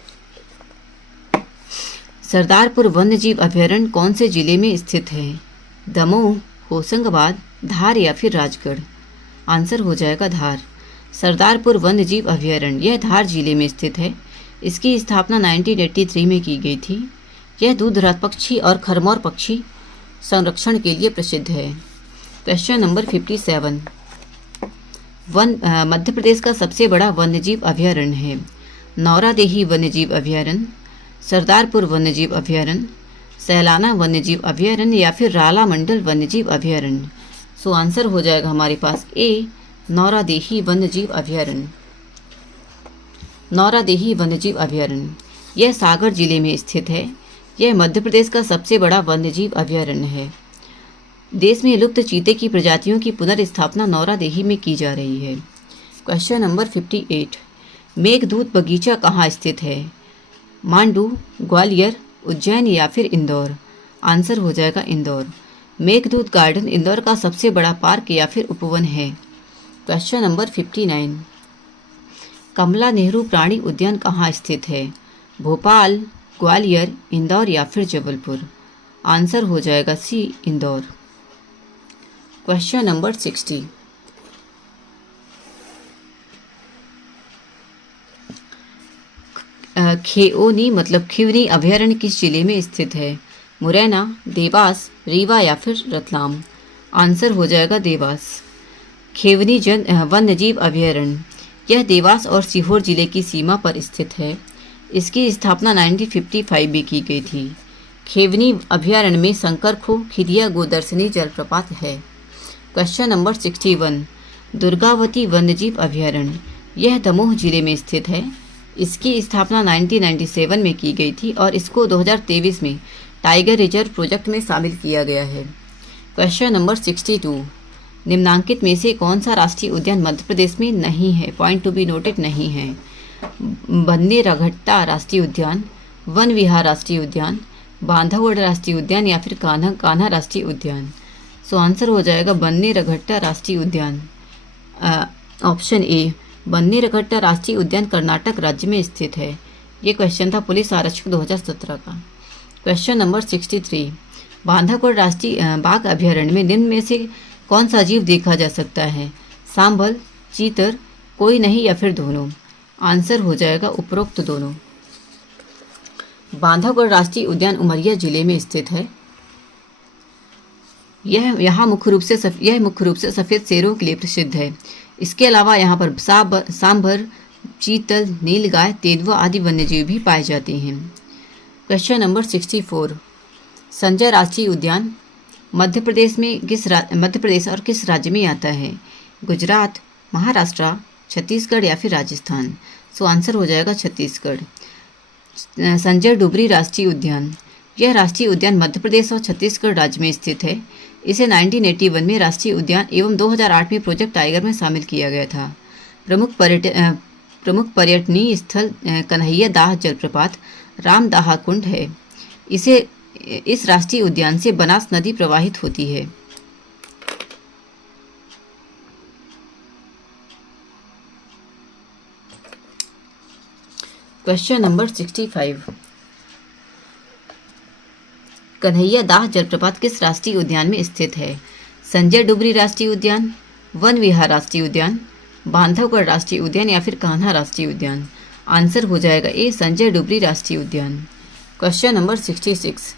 सरदारपुर वन्यजीव अभयारण्य कौन से जिले में स्थित है? दमोह, होशंगाबाद, धार या फिर राजगढ़? आंसर हो जाएगा धार। सरदारपुर वन्यजीव अभयारण्य यह धार जिले में स्थित है। इसकी स्थापना 1983 में की गई थी। यह दूधराज पक्षी और खरमौर पक्षी संरक्षण के लिए प्रसिद्ध है। Question number 57। मध्य प्रदेश का सबसे बड़ा वन्यजीव अभयारण्य है? नौरादेही वन्यजीव अभयारण्य, सरदारपुर वन्यजीव अभयारण्य, सैलाना वन्यजीव अभयारण्य या फिर राला मंडल वन्यजीव अभयारण्य? सो आंसर हो जाएगा हमारे पास ए, नौरादेही वन्यजीव अभयारण्य। नौरादेही वन्यजीव अभयारण्य यह सागर जिले में स्थित है। यह मध्य प्रदेश का सबसे बड़ा वन्यजीव अभयारण्य है। देश में लुप्त चीते की प्रजातियों की पुनर्स्थापना नौरादेही में की जा रही है। Question number 58। मेघदूत बगीचा कहाँ स्थित है? मांडू, ग्वालियर, उज्जैन या फिर इंदौर? आंसर हो जाएगा इंदौर। मेघदूत गार्डन इंदौर का सबसे बड़ा पार्क या फिर उपवन है। Question number 59। कमला नेहरू प्राणी उद्यान कहाँ स्थित है? भोपाल, ग्वालियर, इंदौर या फिर जबलपुर? आंसर हो जाएगा C, Indore. Question number 60। Kheoni मतलब खिवनी अभयारण्य किस जिले में स्थित है? मुरैना, देवास, रीवा या फिर रतलाम? आंसर हो जाएगा देवास। खेवनी वन्यजीव अभयारण्य यह देवास और सीहोर जिले की सीमा पर स्थित है। इसकी स्थापना 1955 में की गई थी। खेवनी अभयारण्य में शंकरखो, खिदिया गोदर्शनी जलप्रपात है। Question number 61। दुर्गावती वन्यजीव अभयारण्य यह दमोह जिले में स्थित है। इसकी स्थापना 1997 में की गई थी और इसको 2023 में टाइगर रिजर्व प्रोजेक्ट में शामिल किया गया है। क्वेश्चन नंबर 62, निम्नांकित में से कौन सा राष्ट्रीय उद्यान मध्य प्रदेश में नहीं है? पॉइंट टू बी नोटेड नहीं है। बन्नीरघट्टा राष्ट्रीय उद्यान, वन विहार राष्ट्रीय उद्यान, बांधवगढ़ राष्ट्रीय उद्यान या फिर कान्हा राष्ट्रीय उद्यान। सो आंसर हो जाएगा बन्नीरघट्टा राष्ट्रीय उद्यान। ऑप्शन ए, बन्नीरघट्टा राष्ट्रीय उद्यान कर्नाटक राज्य में स्थित है। ये क्वेश्चन था पुलिस आरक्षक 2017 का। क्वेश्चन नंबर 63, बांधवगढ़ राष्ट्रीय बाघ अभ्यारण्य में निम्न में से कौन सा जीव देखा जा सकता है? सांभर, चीतर, कोई नहीं या फिर दोनों। आंसर हो जाएगा उपरोक्त दोनों। बांधवगढ़ राष्ट्रीय उद्यान उमरिया जिले में स्थित है। यह मुख्य रूप से सफ़ेद शेरों के लिए प्रसिद्ध है। इसके अलावा यहाँ पर सांभर, चीतल, नीलगाय, तेंदुआ आदि वन्यजीव भी पाए जाते हैं। क्वेश्चन नंबर 64, संजय राष्ट्रीय उद्यान मध्य प्रदेश और किस राज्य में आता है? गुजरात, महाराष्ट्र, छत्तीसगढ़ या फिर राजस्थान। सो आंसर हो जाएगा छत्तीसगढ़। संजय डुबरी राष्ट्रीय उद्यान, यह राष्ट्रीय उद्यान मध्य प्रदेश और छत्तीसगढ़ राज्य में स्थित है। इसे 1981 में राष्ट्रीय उद्यान एवं 2008 में प्रोजेक्ट टाइगर में शामिल किया गया था। प्रमुख पर्यटनीय स्थल कन्हैया दाह जलप्रपात, रामदाहा कुंड है। इस राष्ट्रीय उद्यान से बनास नदी प्रवाहित होती है। क्वेश्चन नंबर 65, कन्हैया दाह जलप्रपात किस राष्ट्रीय उद्यान में स्थित है? संजय डुबरी राष्ट्रीय उद्यान, वन विहार राष्ट्रीय उद्यान, बांधवगढ़ राष्ट्रीय उद्यान या फिर कान्हा राष्ट्रीय उद्यान। आंसर हो जाएगा ए, संजय डुबरी राष्ट्रीय उद्यान। क्वेश्चन नंबर 66,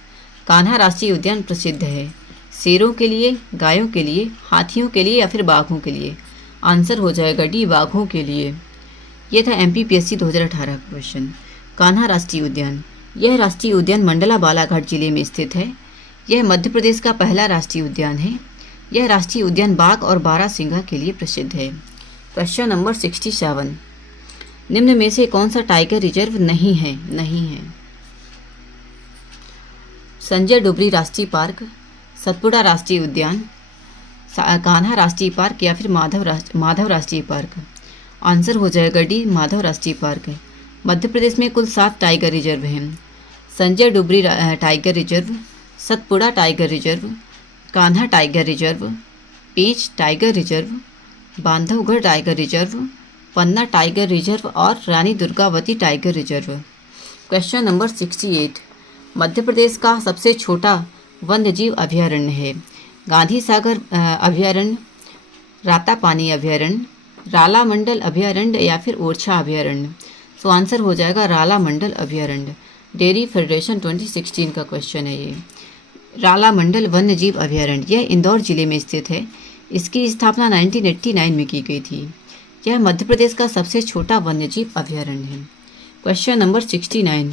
कान्हा राष्ट्रीय उद्यान प्रसिद्ध है शेरों के लिए, गायों के लिए, हाथियों के लिए या फिर बाघों के लिए। आंसर हो जाएगा डी, बाघों के लिए। यह था MPPSC 2018 का क्वेश्चन। कान्हा राष्ट्रीय उद्यान, यह राष्ट्रीय उद्यान मंडला बालाघाट जिले में स्थित है। यह मध्य प्रदेश का पहला राष्ट्रीय उद्यान है। यह राष्ट्रीय उद्यान बाघ और बारहसिंगा के लिए प्रसिद्ध है। क्वेश्चन नंबर 67, निम्न में से कौन सा टाइगर रिजर्व नहीं है? संजय डुबरी राष्ट्रीय पार्क, सतपुड़ा राष्ट्रीय उद्यान, कान्हा राष्ट्रीय पार्क या फिर माधव राष्ट्रीय पार्क। आंसर हो जाएगा डी, माधव राष्ट्रीय पार्क। मध्य प्रदेश में कुल 7 टाइगर रिजर्व हैं। Sanjay Dubri tiger reserve, Satpura tiger reserve, Kanha tiger reserve, Pench tiger reserve, Bandhavgarh tiger reserve, Panna tiger reserve और Rani Durgavati tiger reserve. Question number 68, Madhya Pradesh का सबसे छोटा वन्यजीव अभ्यारण्य है? गांधी सागर अभ्यारण्य, रातापानी अभ्यारण्य, राला मंडल अभ्यारण्य या फिर ओरछा अभ्यारण्य। सो आंसर हो जाएगा राला मंडल अभ्यारण्य। डेयरी फेडरेशन 2016 का क्वेश्चन है ये। राला मंडल वन्यजीव अभ्यारण्य, यह इंदौर जिले में स्थित है। इसकी स्थापना 1989 में की गई थी। यह मध्य प्रदेश का सबसे छोटा वन्यजीव अभ्यारण्य है। क्वेश्चन नंबर 69,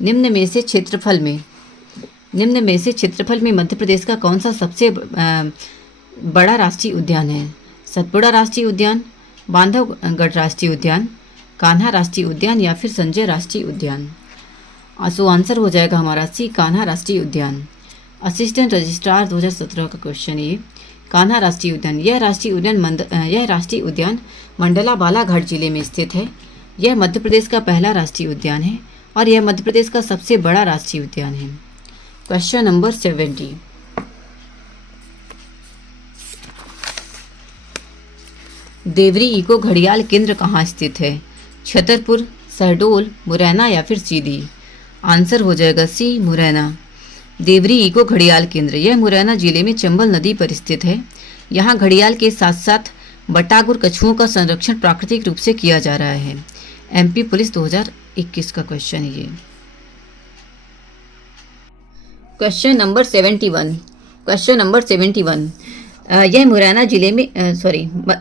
निम्न में से क्षेत्रफल में मध्य प्रदेश का कौन सा सबसे बड़ा राष्ट्रीय उद्यान है? सतपुड़ा राष्ट्रीय उद्यान, बांधवगढ़ राष्ट्रीय उद्यान, कान्हा राष्ट्रीय उद्यान या फिर संजय राष्ट्रीय उद्यान। सो आंसर हो जाएगा हमारा सी, कान्हा राष्ट्रीय उद्यान। असिस्टेंट रजिस्ट्रार 2017 का क्वेश्चन ये। कान्हा राष्ट्रीय उद्यान, यह राष्ट्रीय उद्यान मंडला बालाघाट जिले में स्थित है। यह मध्य प्रदेश का पहला राष्ट्रीय उद्यान है और यह मध्य प्रदेश का सबसे बड़ा राष्ट्रीय उद्यान है। क्वेश्चन नंबर 70, देवरी इको घड़ियाल केंद्र कहाँ स्थित है? छतरपुर, शहडोल, मुरैना या फिर सीधी। आंसर हो जाएगा सी, मुरैना। देवरी इको घड़ियाल केंद्र, यह मुरैना जिले में चंबल नदी पर स्थित है। यहाँ घड़ियाल के साथ साथ बटागुर कछुओं का संरक्षण प्राकृतिक रूप से किया जा रहा है। MP पुलिस 2021 का क्वेश्चन है ये। क्वेश्चन नंबर 71, यह मुरैना जिले में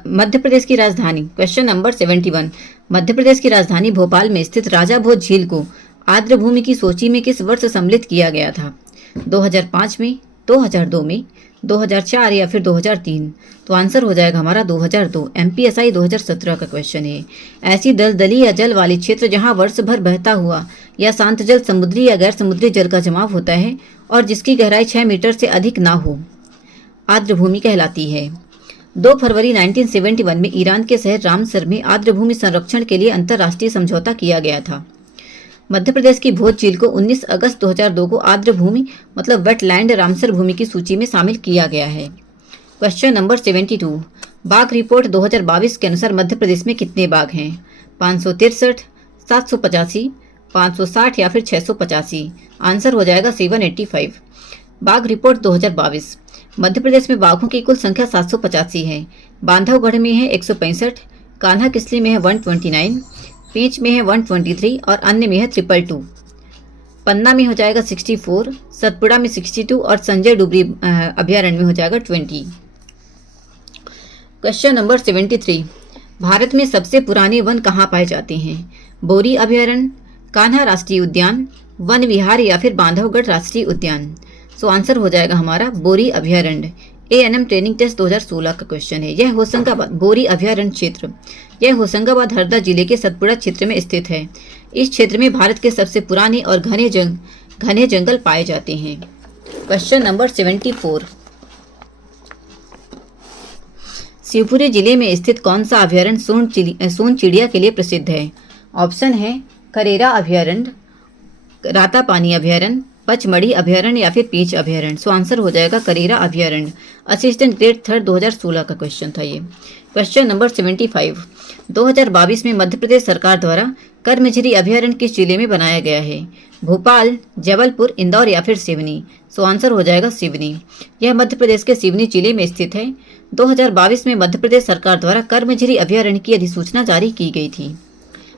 मध्य प्रदेश की राजधानी। क्वेश्चन नंबर 71, मध्य प्रदेश की राजधानी भोपाल में स्थित राजा भोज झील को आर्द्र भूमि की सूची में किस वर्ष सम्मिलित किया गया था? 2005 में, 2002 में, 2004 या फिर 2003। तो आंसर हो जाएगा हमारा 2002। MPSI 2017 का क्वेश्चन है। ऐसी दलदली या जल वाली क्षेत्र जहां वर्ष भर बहता हुआ या शांत जल समुद्री या गैर समुद्री जल का जमाव होता है और जिसकी गहराई 6 मीटर से अधिक ना हो। आर्द्रभूमि कहलाती है। 2 फरवरी 1971 में ईरान के शहर रामसर में आर्द्रभूमि संरक्षण के लिए अंतर्राष्ट्रीय समझौता किया गया था। मध्य प्रदेश की भोज झील को 19 अगस्त 2002 को आर्द्रभूमि मतलब वेटलैंड रामसर भूमि की सूची में शामिल किया गया है। क्वेश्चन नंबर 72, बाघ रिपोर्ट 2022 के अनुसार मध्य प्रदेश में कितने बाघ हैं? 563, 785, 560 या फिर 685? आंसर हो जाएगा 785। बाघ रिपोर्ट 2022, मध्य प्रदेश में बाघों की कुल संख्या 785 है। बांधवगढ़ में है 165, कान्हा किसली में है 129, पेंच में है 123 और अन्य में है 222। पन्ना में हो जाएगा 64, सतपुड़ा में 62 और संजय डुबरी अभयारण्य में हो जाएगा 20। क्वेश्चन नंबर 73, भारत में सबसे पुराने वन कहाँ पाए जाते हैं? बोरी अभयारण्य, कान्हा राष्ट्रीय उद्यान, वन विहार या फिर बांधवगढ़ राष्ट्रीय उद्यान? सो आंसर हो जाएगा हमारा बोरी अभयारण्य। एएनएम ट्रेनिंग टेस्ट 2016 का क्वेश्चन है। यह होशंगाबाद बोरी अभयारण्य क्षेत्र, यह होशंगाबाद हरदा जिले के सतपुड़ा क्षेत्र में स्थित है। इस क्षेत्र में भारत के सबसे पुराने और घने जंगल पाए जाते हैं। क्वेश्चन नंबर 74, शिवपुरी जिले में स्थित कौन सा अभयारण्य सोन चिड़िया के लिए प्रसिद्ध है? ऑप्शन है करेरा अभयारण्य, रातापानी अभयारण्य, पचमढ़ी अभयारण्य या फिर पींच अभयारण्य? सो आंसर हो जाएगा करेरा अभयारण्य। असिस्टेंट ग्रेड 3 2016 का क्वेश्चन था ये। क्वेश्चन नंबर 75, 2022 में मध्य प्रदेश सरकार द्वारा कर्मझिरी अभयारण्य किस जिले में बनाया गया है? भोपाल, जबलपुर, इंदौर या फिर सिवनी? सो आंसर हो जाएगा सिवनी। यह मध्य प्रदेश के सिवनी जिले में स्थित है। 2022 में मध्य प्रदेश सरकार द्वारा कर्मझिरी अभयारण्य की अधिसूचना जारी की गई थी।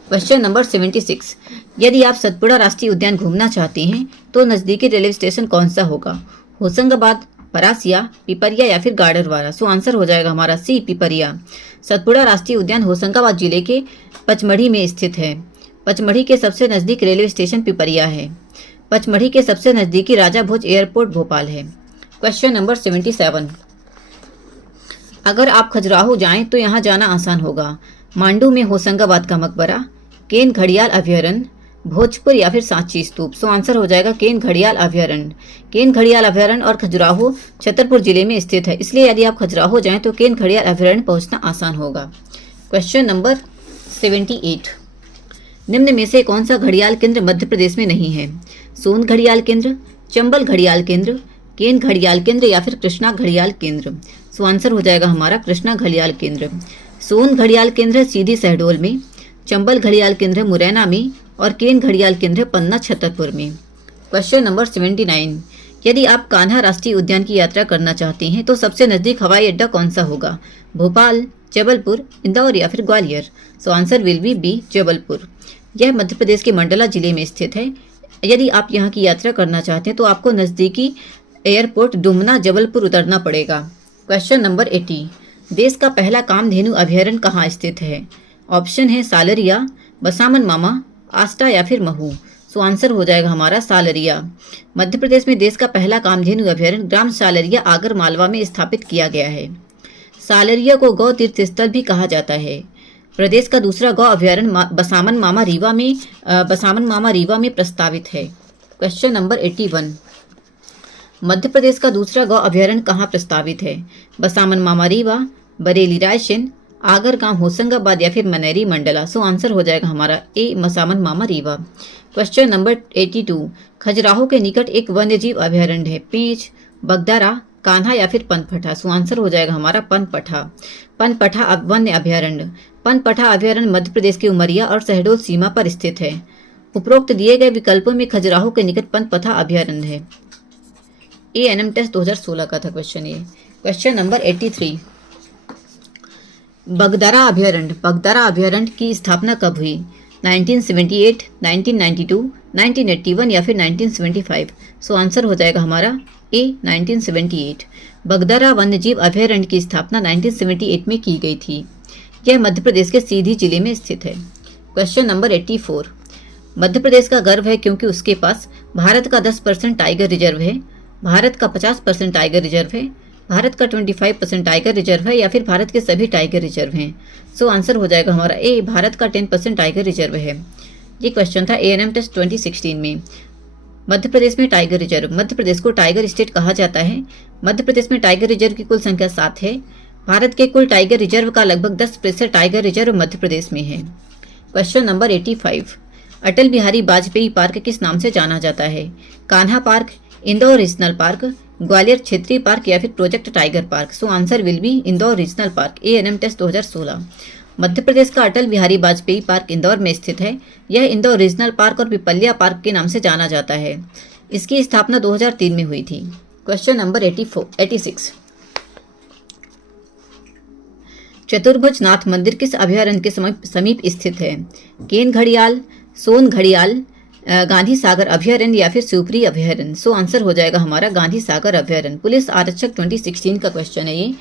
क्वेश्चन नंबर 76, यदि आप सतपुड़ा राष्ट्रीय उद्यान घूमना चाहते हैं तो नजदीकी रेलवे स्टेशन कौन सा होगा? होशंगाबाद, परासिया, पिपरिया या फिर गाडरवारा? सो आंसर हो जाएगा हमारा सी पिपरिया। सतपुड़ा राष्ट्रीय उद्यान होशंगाबाद जिले के पचमढ़ी में स्थित है। पचमढ़ी के सबसे नजदीक रेलवे स्टेशन पिपरिया है। पचमढ़ी के सबसे नजदीकी राजा भोज एयरपोर्ट भोपाल है। क्वेश्चन नंबर 77, अगर आप खजुराहो जाएं तो यहाँ जाना आसान होगा। मांडू में होशंगाबाद का मकबरा, केन घड़ियाल अभयारण्य, भोजपुर या फिर सांची स्तूप? सो आंसर हो जाएगा केन घड़ियाल अभयारण्य। केन घड़ियाल अभयारण्य और खजुराहो छतरपुर जिले में स्थित है, इसलिए यदि आप खजुराहो जाएं तो केन घड़ियाल अभयारण्य पहुंचना आसान होगा। क्वेश्चन नंबर 78, निम्न में से कौन सा घड़ियाल केंद्र मध्य प्रदेश में नहीं है? सोन घड़ियाल केंद्र, चंबल घड़ियाल केंद्र, केन घड़ियाल केंद्र या फिर कृष्णा घड़ियाल केंद्र? सो आंसर हो जाएगा हमारा कृष्णा घड़ियाल केंद्र। सोन घड़ियाल केंद्र सीधी शहडोल में, चंबल घड़ियाल केंद्र मुरैना में और केन घड़ियाल केंद्र पन्ना छतरपुर में। क्वेश्चन नंबर 79, यदि आप कान्हा राष्ट्रीय उद्यान की यात्रा करना चाहते हैं तो सबसे नजदीक हवाई अड्डा कौन सा होगा? भोपाल, जबलपुर, इंदौर या फिर ग्वालियर? सो आंसर विल बी जबलपुर। यह मध्य प्रदेश के मंडला जिले में स्थित है। यदि आप यहाँ की यात्रा करना चाहते हैं तो आपको नजदीकी एयरपोर्ट डुमना जबलपुर उतरना पड़ेगा। क्वेश्चन नंबर 80, देश का पहला कामधेनु अभयारण्य कहाँ स्थित है? ऑप्शन है सालरिया, बसामन मामा, आस्टा या फिर महू? सो आंसर हो जाएगा हमारा सालरिया। मध्य प्रदेश में देश का पहला कामधेनु अभयारण्य ग्राम सालरिया आगर मालवा में स्थापित किया गया है। सालरिया को गौ तीर्थ स्थल भी कहा जाता है। प्रदेश का दूसरा गौ अभयारण्य बसामन मामा रीवा में प्रस्तावित है। क्वेश्चन नंबर 81, मध्य प्रदेश का दूसरा गौ अभयारण्य कहाँ प्रस्तावित है? बसामन मामा रीवा, बरेली रायसेन, आगर गांव होशंगाबाद या फिर मनेरी मंडला? सो आंसर हो जाएगा हमारा ए मसामन मामा रीवा। क्वेश्चन नंबर 82, खजुराहो के निकट एक वन्यजीव अभयारण्य है। पेंच, बगदारा, कान्हा या फिर पनपठा? सो आंसर हो जाएगा हमारा पनपठा। पनपठा वन्य अभयारण्य। पनपठा अभयारण्य मध्य प्रदेश के उमरिया और शहडोल सीमा पर स्थित है। उपरोक्त दिए गए विकल्पों में खजुराहो के निकट पनपठा अभयारण्य है। एएनएम टेस्ट 2016 का था क्वेश्चन ये। क्वेश्चन नंबर 83, बगदारा अभयारण्य की स्थापना कब हुई? 1978, 1992, 1981 या फिर 1975? सो आंसर हो जाएगा हमारा ए 1978। बगदारा वन्यजीव अभयारण्य की स्थापना 1978 में की गई थी। यह मध्य प्रदेश के सीधी जिले में स्थित है। क्वेश्चन नंबर 84, मध्य प्रदेश का गर्व है क्योंकि उसके पास भारत का 10% टाइगर रिजर्व है, भारत का 50% टाइगर रिजर्व है, भारत का 25% टाइगर रिजर्व है या फिर भारत के सभी टाइगर रिजर्व हैं? सो आंसर हो जाएगा हमारा ए भारत का 10% टाइगर रिजर्व है। ये क्वेश्चन था एएनएम टेस्ट 2016 में। मध्य प्रदेश में टाइगर रिजर्व। मध्य प्रदेश को टाइगर स्टेट कहा जाता है। मध्य प्रदेश में टाइगर रिजर्व की कुल संख्या 7 है। भारत के कुल टाइगर रिजर्व का लगभग 10% टाइगर रिजर्व मध्य प्रदेश में है। Question number 85, Atal Bihari Vajpayee park किस नाम से जाना जाता है? Kanha park, Indore regional park, Gwalior क्षेत्रीय पार्क या फिर project tiger park? So answer will be Indore regional park. ANM test 2016। Madhya Pradesh का अटल बिहारी वाजपेयी पार्क इंदौर में स्थित है। यह इंदौर रीजनल पार्क और पिपल्या पार्क के नाम से जाना जाता है। इसकी स्थापना 2003 में हुई थी। क्वेश्चन नंबर 86, चतुर्भुज नाथ मंदिर किस अभयारण्य के समीप स्थित है? केन घड़ियाल, सोन घड़ियाल, गांधी सागर अभयारण्य या फिर शिवपुरी अभयारण्य? सो आंसर हो जाएगा हमारा गांधी सागर अभयारण्य। पुलिस आरक्षक 2016 का क्वेश्चन है ये।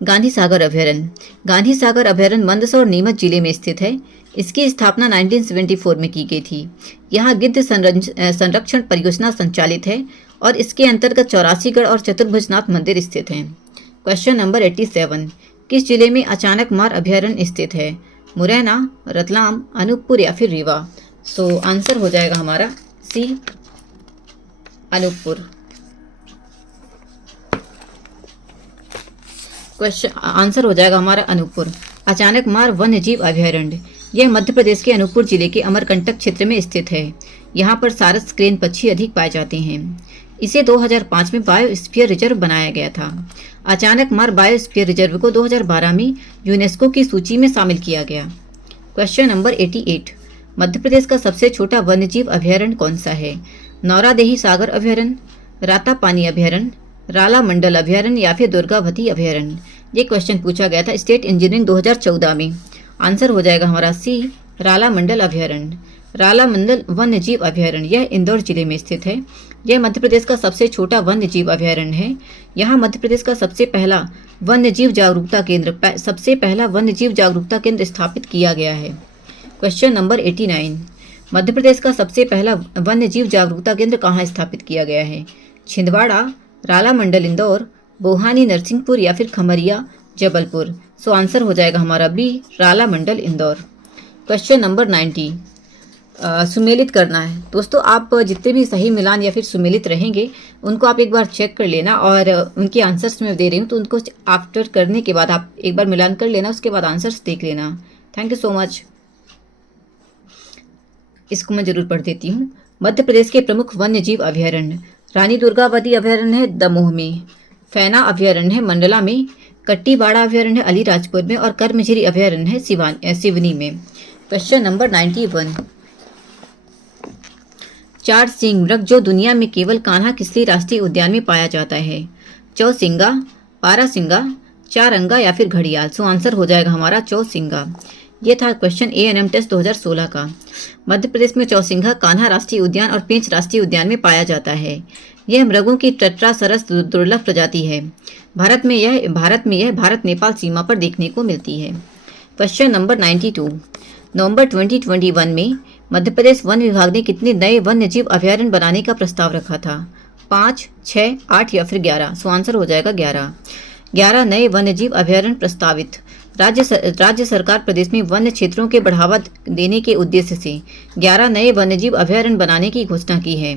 गांधी सागर अभयारण्य। गांधी सागर अभयारण्य मंदसौर नीमच जिले में स्थित है। इसकी स्थापना 1974 में की गई थी। यहाँ गिद्ध संरक्षण परियोजना संचालित है और इसके अंतर्गत 84गढ़ और चतुर्भुजनाथ मंदिर स्थित हैं। क्वेश्चन नंबर 87, किस जिले में अचानक मार अभयारण्य स्थित है? मुरैना, रतलाम, अनूपपुर या फिर रीवा? सो आंसर हो जाएगा हमारा सी, अनूपपुर। क्वेश्चन आंसर हो जाएगा हमारा अनूपपुर। अचानक मार वन्य जीव अभयारण्य यह मध्य प्रदेश के अनूपपुर जिले के अमरकंटक क्षेत्र में स्थित है। यहाँ पर सारस क्रेन पक्षी अधिक पाए जाते हैं। इसे 2005 में बायोस्फीयर रिजर्व बनाया गया था। अचानक मार बायोस्फीयर रिजर्व को 2012 में यूनेस्को की सूची में शामिल किया गया। क्वेश्चन नंबर 88, मध्य प्रदेश का सबसे छोटा वन्यजीव अभयारण्य कौन सा है? नौरादेही सागर अभयारण्य, रातापानी अभयारण्य, राला मंडल अभयारण्य या फिर दुर्गावती अभयारण्य? ये क्वेश्चन पूछा गया था स्टेट इंजीनियरिंग 2014 में। आंसर हो जाएगा हमारा सी, राला मंडल अभयारण्य। राला मंडल वन्य जीव अभयारण्य यह इंदौर जिले में स्थित है। यह मध्य प्रदेश का सबसे छोटा वन्य जीव अभयारण्य है। यहाँ मध्य प्रदेश का सबसे पहला वन्य जीव जागरूकता केंद्र स्थापित किया गया है। क्वेश्चन नंबर 89, मध्य प्रदेश का सबसे पहला वन्य जीव जागरूकता केंद्र कहाँ स्थापित किया गया है? छिंदवाड़ा, राला मंडल इंदौर, बोहानी नरसिंहपुर या फिर खमरिया जबलपुर? सो आंसर हो जाएगा हमारा बी, राला मंडल इंदौर। क्वेश्चन नंबर 90, सुमेलित करना है। दोस्तों आप जितने भी सही मिलान या फिर सुमेलित रहेंगे उनको आप एक बार चेक कर लेना और उनके आंसर्स मैं दे रही हूँ तो उनको आफ्टर करने के बाद आप एक बार मिलान कर लेना, उसके बाद आंसर्स देख लेना। Thank you so much. इसको मैं जरूर पढ़ देती हूँ। मध्य प्रदेश के प्रमुख वन्य जीव अभयारण्य: रानी दुर्गावती अभयारण्य है दमोह में, फैना अभयारण्य है मंडला में, कट्टीबाड़ा अभयारण्य है अलीराजपुर में और कर्मझिरी अभयारण्य है सिवनी में। क्वेश्चन नंबर 91, चार सींग मृग जो दुनिया में केवल कान्हा किसली राष्ट्रीय उद्यान में पाया जाता है? चौसिंगा, पारासिंगा, चारंगा या फिर घड़ियाल? सो आंसर हो जाएगा हमारा चौसिंगा। ये था क्वेश्चन ANM टेस्ट 2016 का। मध्य प्रदेश में चौसिंगा कान्हा राष्ट्रीय उद्यान और पेंच राष्ट्रीय उद्यान में पाया जाता है। यह मृगों की टेट्रासरस दुर्लभ प्रजाति है। भारत में यह भारत नेपाल सीमा पर देखने को मिलती है। क्वेश्चन नंबर 92, नवंबर 2021 में मध्य प्रदेश वन विभाग ने कितने नए वन्य जीव अभयारण्य बनाने का प्रस्ताव रखा था? 5, 6, 8 या फिर 11? सो आंसर हो जाएगा 11। 11 नए वन्य जीव अभयारण्य प्रस्तावित। राज्य सरकार प्रदेश में वन्य क्षेत्रों के बढ़ावा देने के उद्देश्य से 11 नए वन्यजीव अभयारण्य बनाने की घोषणा की है।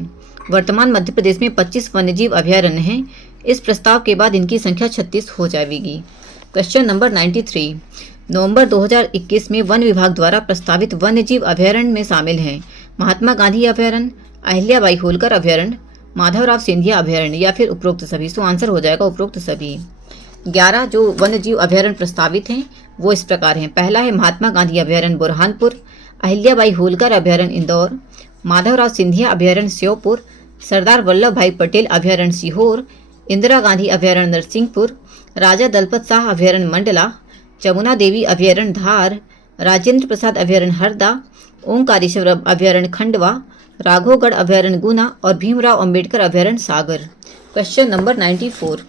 वर्तमान मध्य प्रदेश में 25 वन्यजीव अभयारण्य हैं। इस प्रस्ताव के बाद इनकी संख्या 36 हो जाएगी। क्वेश्चन नंबर 93, नवंबर 2021 में वन विभाग द्वारा प्रस्तावित वन्यजीव अभयारण्य में शामिल हैं महात्मा गांधी अभयारण्य, अहिल्याबाई होलकर अभयारण्य, माधवराव सिंधिया अभयारण्य या फिर उपरोक्त सभी? सो आंसर हो जाएगा उपरोक्त सभी। 11 जो वन्यजीव अभयारण्य प्रस्तावित हैं वो इस प्रकार हैं। पहला है महात्मा गांधी अभयारण्य बुरहानपुर, अहिल्याबाई होलकर अभयारण्य इंदौर, माधवराव सिंधिया अभयारण्य श्योपुर, सरदार वल्लभ भाई पटेल अभयारण्य सीहोर, इंदिरा गांधी अभयारण्य नरसिंहपुर, राजा दलपत शाह अभयारण्य मंडला, जमुना देवी अभयारण्य धार, राजेंद्र प्रसाद अभयारण्य हरदा, ओंकारेश्वर अभयारण्य खंडवा, राघोगढ़ अभयारण्य गुना और भीमराव अंबेडकर अभयारण्य सागर। क्वेश्चन नंबर 94,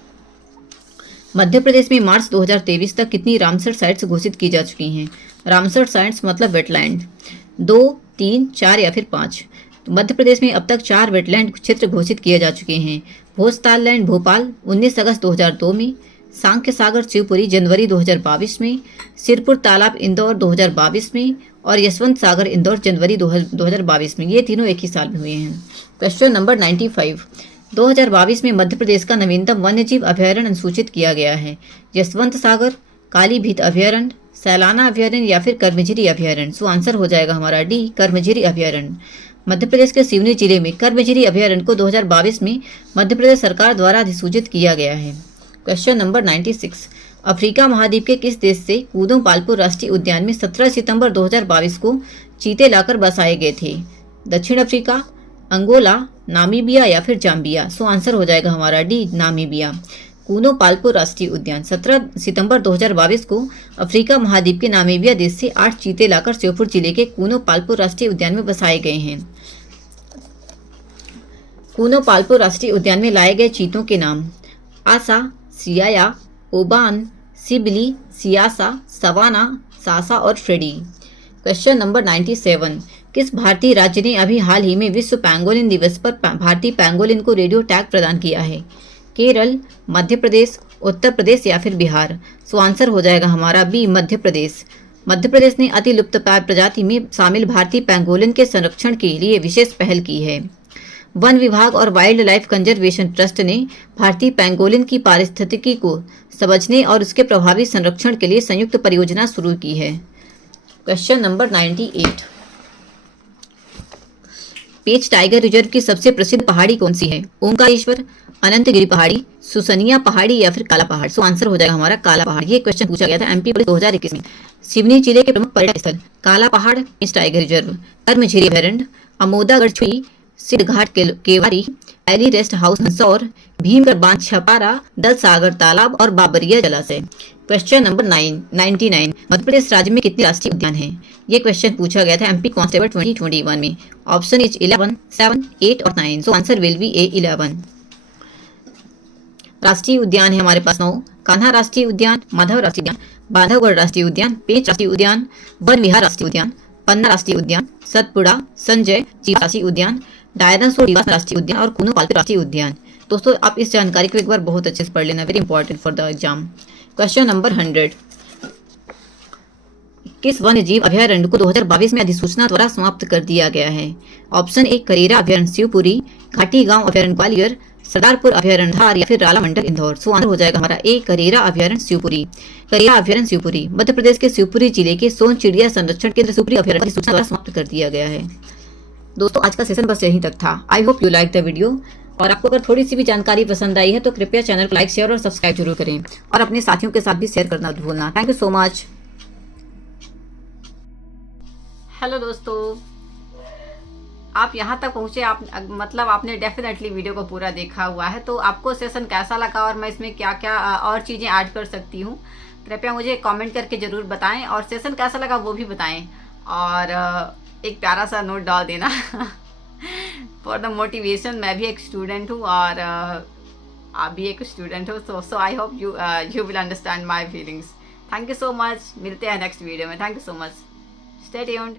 मध्य प्रदेश में मार्च 2023 तक कितनी रामसर साइट्स घोषित की जा चुकी हैं? रामसर साइट्स मतलब वेटलैंड। 2, 3, 4 या फिर 5? तो मध्य प्रदेश में अब तक 4 वेटलैंड क्षेत्र घोषित किए जा चुके हैं। भोजताल लैंड भोपाल 19 अगस्त 2002 में, सांख्य सागर शिवपुरी जनवरी 2022 में, सिरपुर तालाब इंदौर 2022 में और यशवंत सागर इंदौर जनवरी 2022 में। ये तीनों एक ही साल में हुए हैं। Question number 95। 2022 में मध्य प्रदेश का नवीनतम वन्यजीव अभयारण्य अनुसूचित किया गया है। यशवंत सागर, कालीभीत अभयारण्य, सैलाना अभयारण्य या फिर कर्मझिरी अभयारण्य। सो आंसर हो जाएगा हमारा डी, कर्मझिरी अभयारण्य। मध्य प्रदेश के सिवनी जिले में कर्मझिरी अभयारण्य को 2022 में मध्य प्रदेश सरकार द्वारा अधिसूचित किया गया है। Question number 96। अफ्रीका महाद्वीप के किस देश से कूदों पालपुर राष्ट्रीय उद्यान में 17 सितंबर 2022 को चीते लाकर बसाए गए थे? दक्षिण अफ्रीका, अंगोला, नामीबिया या फिर जाम्बिया। सो आंसर हो जाएगा हमारा डी, नामीबिया। कूनो पालपुर राष्ट्रीय उद्यान 17 सितंबर 2022 को अफ्रीका महाद्वीप के नामीबिया देश से 8 चीते लाकर श्योपुर जिले के कूनो पालपुर राष्ट्रीय उद्यान में बसाए गए हैं। कूनो पालपुर राष्ट्रीय उद्यान में लाए गए चीतों के नाम आसा, सियाया, ओबान, सिबली, सियासा, सवाना, सासा और फ्रेडी। Question number 97। किस भारतीय राज्य ने अभी हाल ही में विश्व पैंगोलिन दिवस पर भारतीय पैंगोलिन को रेडियो टैग प्रदान किया है? केरल, मध्य प्रदेश, उत्तर प्रदेश या फिर बिहार। सो आंसर हो जाएगा हमारा बी, मध्य प्रदेश। मध्य प्रदेश ने अति लुप्तप्राय प्रजाति में शामिल भारतीय पैंगोलिन के संरक्षण के लिए विशेष पहल की है। वन विभाग और वाइल्ड लाइफ कंजर्वेशन ट्रस्ट ने भारतीय पैंगोलिन की पारिस्थितिकी को समझने और उसके प्रभावी संरक्षण के लिए संयुक्त परियोजना शुरू की है। Question number 98। पेंच टाइगर रिजर्व की सबसे प्रसिद्ध पहाड़ी कौन सी है? ओंकारेश्वर, अनंतगिरी पहाड़ी, सुसनिया पहाड़ी या फिर काला पहाड़। सो आंसर हो जाएगा हमारा काला पहाड़। ये क्वेश्चन पूछा गया था एमपी पुलिस 2021 में। सिवनी जिले के प्रमुख पर्यटन स्थल काला पहाड़, पेंच टाइगर रिजर्व, कर्मझिरी अभयारण्य, अमोदागढ़ छुई, सिद्धघाट केवारी, एली रेस्ट हाउस हंसौर, भीमगढ़ बांध छपारा, दल सागर तालाब और बाबरिया जलाशय। Question number 99। मध्य प्रदेश राज्य में कितने राष्ट्रीय उद्यान हैं? ये क्वेश्चन पूछा गया था एमपी कांस्टेबल 2021 में। ऑप्शन इज 11, 7, 8 और 9। सो आंसर विल बी ए, 11। राष्ट्रीय उद्यान है हमारे पास 9। कान्हा राष्ट्रीय उद्यान, माधव राष्ट्रीय उद्यान, बांधवगढ़ राष्ट्रीय उद्यान, पेंच राष्ट्रीय उद्यान, वन विहार राष्ट्रीय उद्यान, पन्ना राष्ट्रीय उद्यान, सतपुड़ा, संजय जीव राष्ट्रीय उद्यान, डायनासोर निवास राष्ट्रीय उद्यान और कूनो पालपुर राष्ट्रीय उद्यान। दोस्तों आप इस जानकारी को एक बार बहुत अच्छे से पढ़ लेना, very important for the exam. Question number 100। किस वन्य जीव अभयारण्य को 2022 में अधिसूचना द्वारा समाप्त कर दिया गया है? ऑप्शन ए करेरा अभयारण्य शिवपुरी, घाटी गांव अभयारण्य ग्वालियर, सरदारपुर अभयारण्य धार या फिर राला मंडल इंदौर। सो आंसर हो जाएगा हमारा ए, करेरा अभयारण्य शिवपुरी। करेरा अभयारण्य शिवपुरी मध्य प्रदेश के शिवपुरी जिले के सोन चिड़िया संरक्षण केंद्र शिवपुरी अभयारण्य अधिसूचना द्वारा समाप्त कर दिया गया है। दोस्तों आज का सेशन बस यहीं तक था। आई hope you like the video. और आपको अगर थोड़ी सी भी जानकारी पसंद आई है तो कृपया चैनल को लाइक, शेयर और सब्सक्राइब जरूर करें और अपने साथियों के साथ भी शेयर करना मत भूलना। Thank you so much. Hello दोस्तों, आप यहाँ तक पहुँचे, आप मतलब आपने डेफिनेटली वीडियो को पूरा देखा हुआ है। तो आपको सेशन कैसा लगा और मैं इसमें क्या क्या और चीज़ें ऐड कर सकती हूँ, कृपया मुझे कमेंट करके ज़रूर बताएं। और सेशन कैसा लगा वो भी बताएं और एक प्यारा सा नोट डाल देना फॉर द मोटिवेशन। मैं भी एक स्टूडेंट हूँ और आप भी एक स्टूडेंट हो। So I hope you will understand my feelings. Thank you so much. मिलते हैं नेक्स्ट वीडियो में। Thank you so much. Stay tuned.